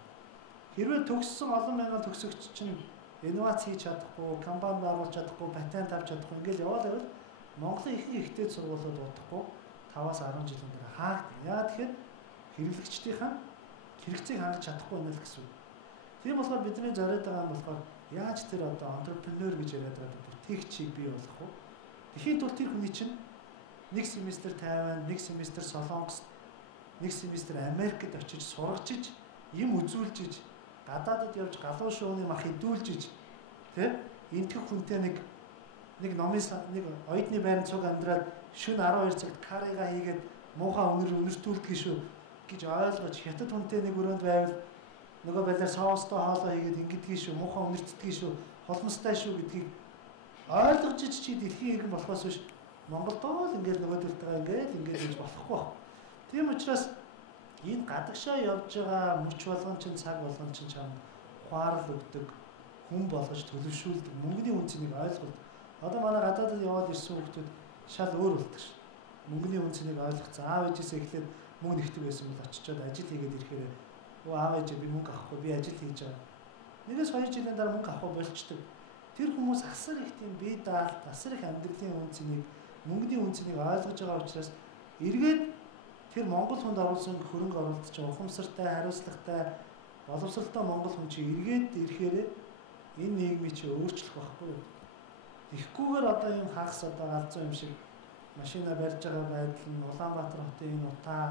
Хэрвээ төгссөн олон мянган төгсөгч чинь инновац хийж чадахгүй, компани байгуулж чадахгүй, патент авч чадахгүй ингээл яваал Монголын ихтэй сургуулиуд удахгүй 5-аас 10 жилийн дараа хаагдана. Яагаад тэгэхээр хэрэглэгчдийн хэрэгцээг хангаж чадахгүй байна л гэсэн үг. Тийм болохоор бидний зориод байгаа юм болохоор яаж тэр одоо entrepreneur гэж яриад байгаа бүтээгчийг бий болгох вэ? Тэхийн тулд тэр хүний чинь нэг семестр Тайван, нэг семестр Солонгост, нэг семестр Америкт очиж сургачиж, юм үзүүлжиж, гадаадд явж галуу шууны мах идүүлжиж, энтгэх хүнтэй нэг номын нэг оюутны байранд цуг амьдраад шөнө 12 цагт карига хийгээд муухай өнөртүүлдэг шүү гэж ойлгож хятад хүнтэй нэг өрөөнд байвал нөгөө байлаар соустой хоолоо хийгээд ингэдгийг шүү муухай өнөртдөг шүү холмостой шүү гэдгийг ойлгож чи дэлхийн иргэн болохоос биш Монголдоо л ингээд нөгөөдөлтөйгээ ингээд гэж болохгүй байна. Тийм учраас энэ гадагшаа явж байгаа мөч болгон чинь цаг болгон чинь чам ухаарл өгдөг хүн болгож төлөвшүүлдэг мөнгөний үнцнийг ойлголт. Одоо манай гадаадд яваад ирсэн хүмүүс шал өөр болдог ш. Мөнгөний үнцнийг ойлгоцсон. Аав ээжээсээ эхлээд мөнгө нэгтгэв байсан бол очичоод ажил хийгээд ирэхээр өө аав ээжээ би мөнгө авахгүй би ажил хийж байгаа. Нэгээс 2 жилийн дараа мөнгө авахгүй болчдөг. Тэр хүмүүс асар их тийм бие даалт, асар их амьдралын үнцнийг, мөнгөний үнцнийг ойлгож байгаа учраас эргээд тэр Монгол хүнд оруулсан хөрөнгө оруулалт чинь ухамсартай, хариуцлагатай, боловсралтай Монгол хүн чинь эргээд ирэхээр энэ нийгмийг чи өөрчлөх байхгүй юу? Ихгүйгээр одоо юм хагас одоо галзуу юм шиг машина барьж байгаа байдал нь Улаанбаатар хотын энэ утаа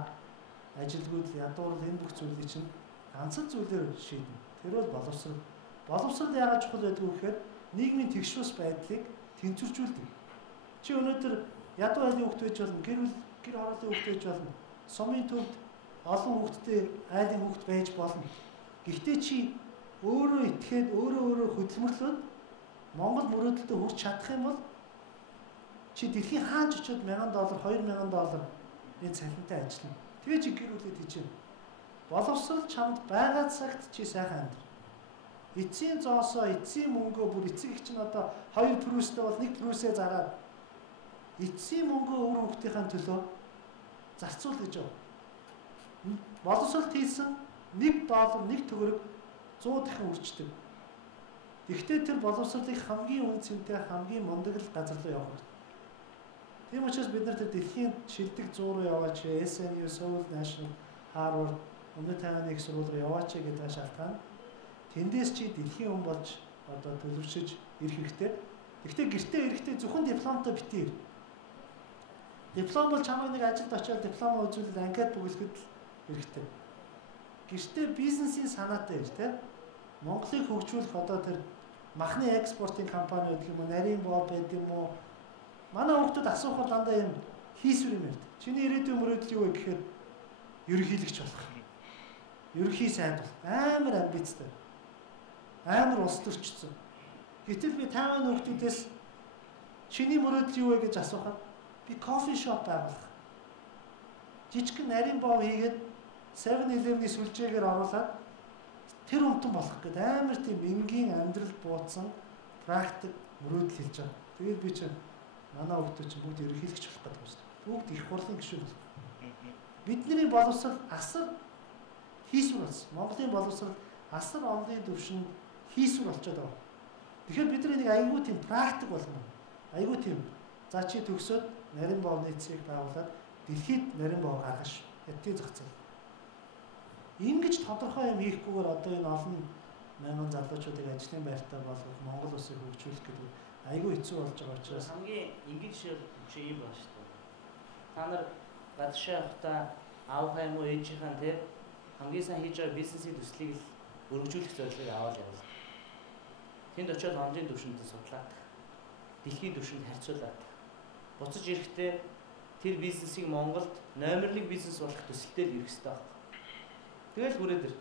ажилгүйд ядуурл энэ бүх зүйлийг чинь ганцхан зүйлээр шийднэ. Тэр бол боловсрал. Боловсрал яагаад чухал байдг вэ гэхээр нийгмийн тэгшүүс байдлыг тэнцвэржүүлдэг. Чи өнөөдөр ядуу айлын хөвгт байж болно, гэр хорооллын хөвгт байж болно. Сумын төвд олон хөвгттэй айлын хөвгт байж болно. Гэхдээ чи өөрөө итгээд өөрөө хөдөлмөрлөөд Монгол мөрөөдөлтөд хүрч чадах юм бол чи дэлхийн хаан ч очиод $1000, $2000 энэ цалинтай ажиллана. Тэгээ чи гэр бүлээ тийж. Боловсрол чамд байгаа цагт чи сайхан амьдр. Эцсийн зоосоо, эцсийн мөнгөө бүр эцэг их чинь одоо 2 прүстэй бол 1 прүсээ зараад эцсийн мөнгөө өөр хүүхдийн төлөө зарцуул гэж байна. Боловсролт хийсэн $1, $1 төгрөг 100 дахин үрждэг. Гэхдээ тэр боловсролыг хамгийн үн цэнтэй, хамгийн мундаг л газар руу явах хэрэгтэй. Тийм учраас бид нар тэр дэлхийн шилдэг 100 руу яваач, SNU, Seoul National, Harvard, Өмнөд Тайваны их сургууль руу яваач гэдэг шалтгаан. Тэндээс чи дэлхийн хүн болж одоо төлөвшөж ирэх хэрэгтэй. Гэхдээ гэртээ ирэхдээ зөвхөн дипломтой битээ. Диплом бол чамайг нэг ажилд очиод диплом үзүүлээд анкет бүгэлгэхэд хэрэгтэй. Гэртээ бизнесийн санаатай ир тэ. Монголыг хөгжүүлэх одоо тэр махны экспортын компани гэдэг юм уу, нарийн боо байд юм уу? Манай хүмүүс асуухад дандаа юм хийсвэр юм ярьд. Чиний ирээдүйн мөрөөдөл юу вэ гэхээр ерөнхийлөгч болох. Ерөнхий сайд бол амар амбицтай. Амар улс төрчсөн. Гэтэл би Тайван хүмүүсээс чиний мөрөөдөл юу вэ гэж асуухад би кофе шоп байгуулах. Жижиг нарийн боо хийгээд 7-Eleven-ийн сүлжээгээр оруулаад тэр өмтөн болох гэдэг амар тийм энгийн амьдрал бууцсан практик мөрөөдөл хэлж байгаа. Тэгээд би чинь манай хүмүүс чинь бүгд ерөнхийлөгч болох гэдэг юм шүү дээ. Бүгд их хурлын гишүүн болох. Бидний боловсрол асар хийсвэр болсон. Монголын боловсрол асар онлын төвшин хийсвэр болчиход байгаа. Тэгэхээр бидний нэг аягүй тийм практик болгоно. Аягүй тийм за чи төгсөөд нарийн боовны эцгийг байгуулад дэлхийд нарийн боов гаргаш. Эдгээр зохицол. Ингэж тодорхой юм хийхгүйгээр одоо энэ олон мянган залуучуудыг ажлын байртаа болгох, Монгол улсыг хөгжүүлэх гэдэг айгүй хэцүү болж байгаа учраас хамгийн ингэж шиг юм байна шүү дээ. Та нар гадшаа явахдаа аавхаа юм уу ээжийнхаа тэр хамгийн сайн хийж байгаа бизнесийн төслийг л өргөжүүлэх зорилгыг аваад явна. Тэнд очиод онлын төвшөнд судлаад дэлхийн төвшөнд харьцуулаад буцаж ирэхдээ тэр бизнесийг Монголд номер 1 бизнес болох төсөлтэй л ирэх хэрэгтэй байна. Тэгэл хүрээд ир.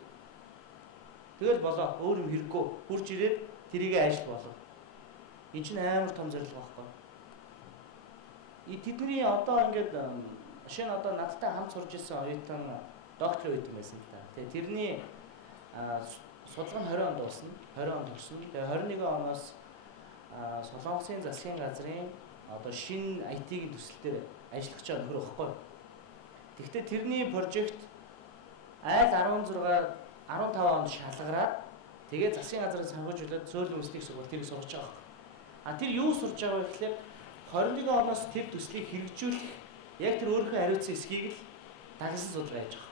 Тэгэл болоо өөр юм хэрэггүй. Хурж ирээд тэрийгэ ажил болов. Энэ чинь амар том зорилго байхгүй. Тэдний одоо ингээд шинэ одоо надтай хамт сурж ирсэн оюутан доктор үйд байсан л та. Тэгээ тэрний судалгаа нь 20 онд дуусна. 20 онд төгссөн. Тэгээ 21 оноос Солонгосын засгийн газрын одоо шинэ IT-ийн төсөл дээр ажиллах гэж байгаа нөхөр байхгүй. Тэгэхдээ тэрний прожект айл 16 15 онд шалгараад тэгээ засгийн газрын санхүүжүүлээд зөөлөн үндэсний сургууль тэрийг сурч байгаа. А тэр юу сурж байгаа вэ гэхлээр 21 оноос тэр төслийг хэрэгжүүлэх яг тэр өөрийнхөө хариуцсан эсхийг л дагсан судалгаа хийж байгаа.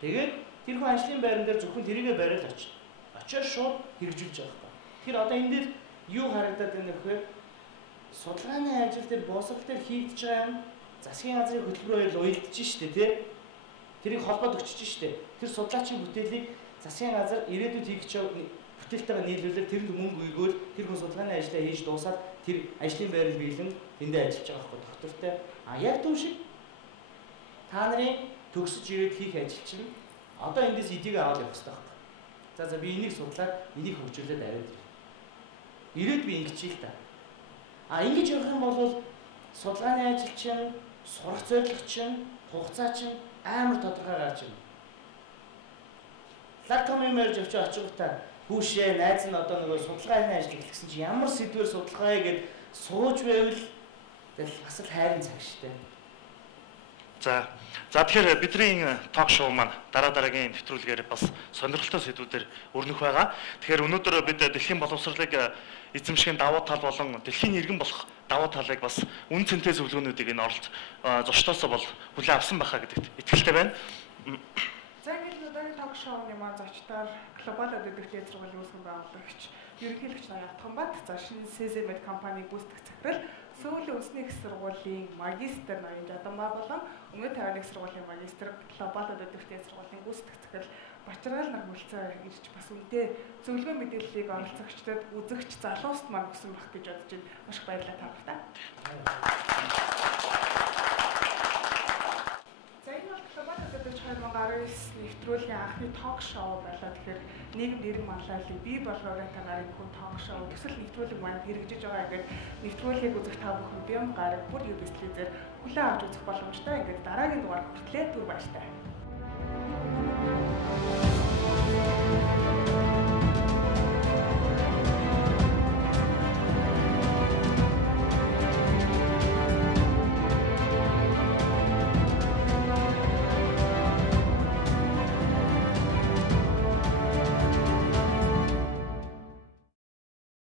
Тэгээд тэр хүн ажлын байран дээр зөвхөн тэрийгэ бариад очиод шууд хэрэгжүүлж байгаа юм. Тэр одоо энэ дээр юу харагдаад байна вэ? Судалгааны ажил дээр босрал дээр хийгдэж байгаа юм засгийн газрын хөтөлбөрөөр уялдаж штэ тий. Тэрийг холбоод өгчөж штэ. Тэр судлаачийн бүтээлийг засгийн газар ирээдүйд хийх гэж бүтээлтэйгээ нийлүүлээд тэр мөнгө өгөөл тэр хүн судалгааны ажлаа хийж дуусаад тэр ажлын байрал биелэн тэндээ ажиллаж байгаа байхгүй доктортой. А яг түн шиг та нарын төгсөж ирээд хийх ажил чинь одоо эндээс эдийг аваад явах хэрэгтэй байна. За би энийг судлаад энийг хөгжүүлээд аваад ирээд би ингэж хийх та. А ингэж явах юм бол судалгааны ажил чинь сурах зорилго чинь хугацаа чинь амар тодорхой гарч ирнэ. Лакомын мэрж очих та хүүшээ найз нь одоо нөгөө судалгааны ажил эхлэсэн чинь ямар сэдвээр судалгаа хийгээд сууж байвал бас л хайрын цаг штэ. За тэгэхээр бидний ток шоу маань дараагийн нэвтрүүлгээр бас сонирхолтой сэдвүүдээр өрнөх байгаа. Тэгэхээр өнөөдөр бид дэлхийн боловсролыг эзэмшихийн давуу тал болон дэлхийн иргэн болох давуу талыг бас үн цэнтэй зөвлөгөөнүүдийг энэ оролт зочдоосоо бол хүлээн авсан байхаа гэдэгт итгэлтэй байна. За ингээд өнөөдрийн ток шоуны маань зочдоор глобал өдөртийн сургуулийн үүсгэн байгуулагч ерөнхийлөгч Ноён за шинэ CZ-Med компаниг гүйцэтгэх захирал Сөүлийн үндэсний их сургуулийн магистр Ноён Жадамбай болон Өмнөд Тайваны их сургуулийн магистр глобал өдөртийн сургуулийн гүйцэтгэх захирал Бачаргал нар хүрэлцэн ирж бас үнэтэй зөвлөгөө мэдээллийг оролцогчдод үзэгч залууст маань өгсөн байх гэж бодож байна. Маш их баярлалаа та бүхэнд. За энэ бол глобал өдөртөж 2019 нэвтрүүлгийн анхны ток шоу байлаа. Тэгэхээр нийгэм нэрийн манлайлалыг бий болгоорой тагаар энэ хүн ток шоу төсөл нэвтрүүлэг маань хэрэгжиж байгаа. Ингээд нэвтрүүлгийг үзэх та бүхэн Бямб гараг бүр UBS телевизээр хүлээн авч үзэх боломжтой. Ингээд дараагийн дугаар хүртлээр түр баяртай.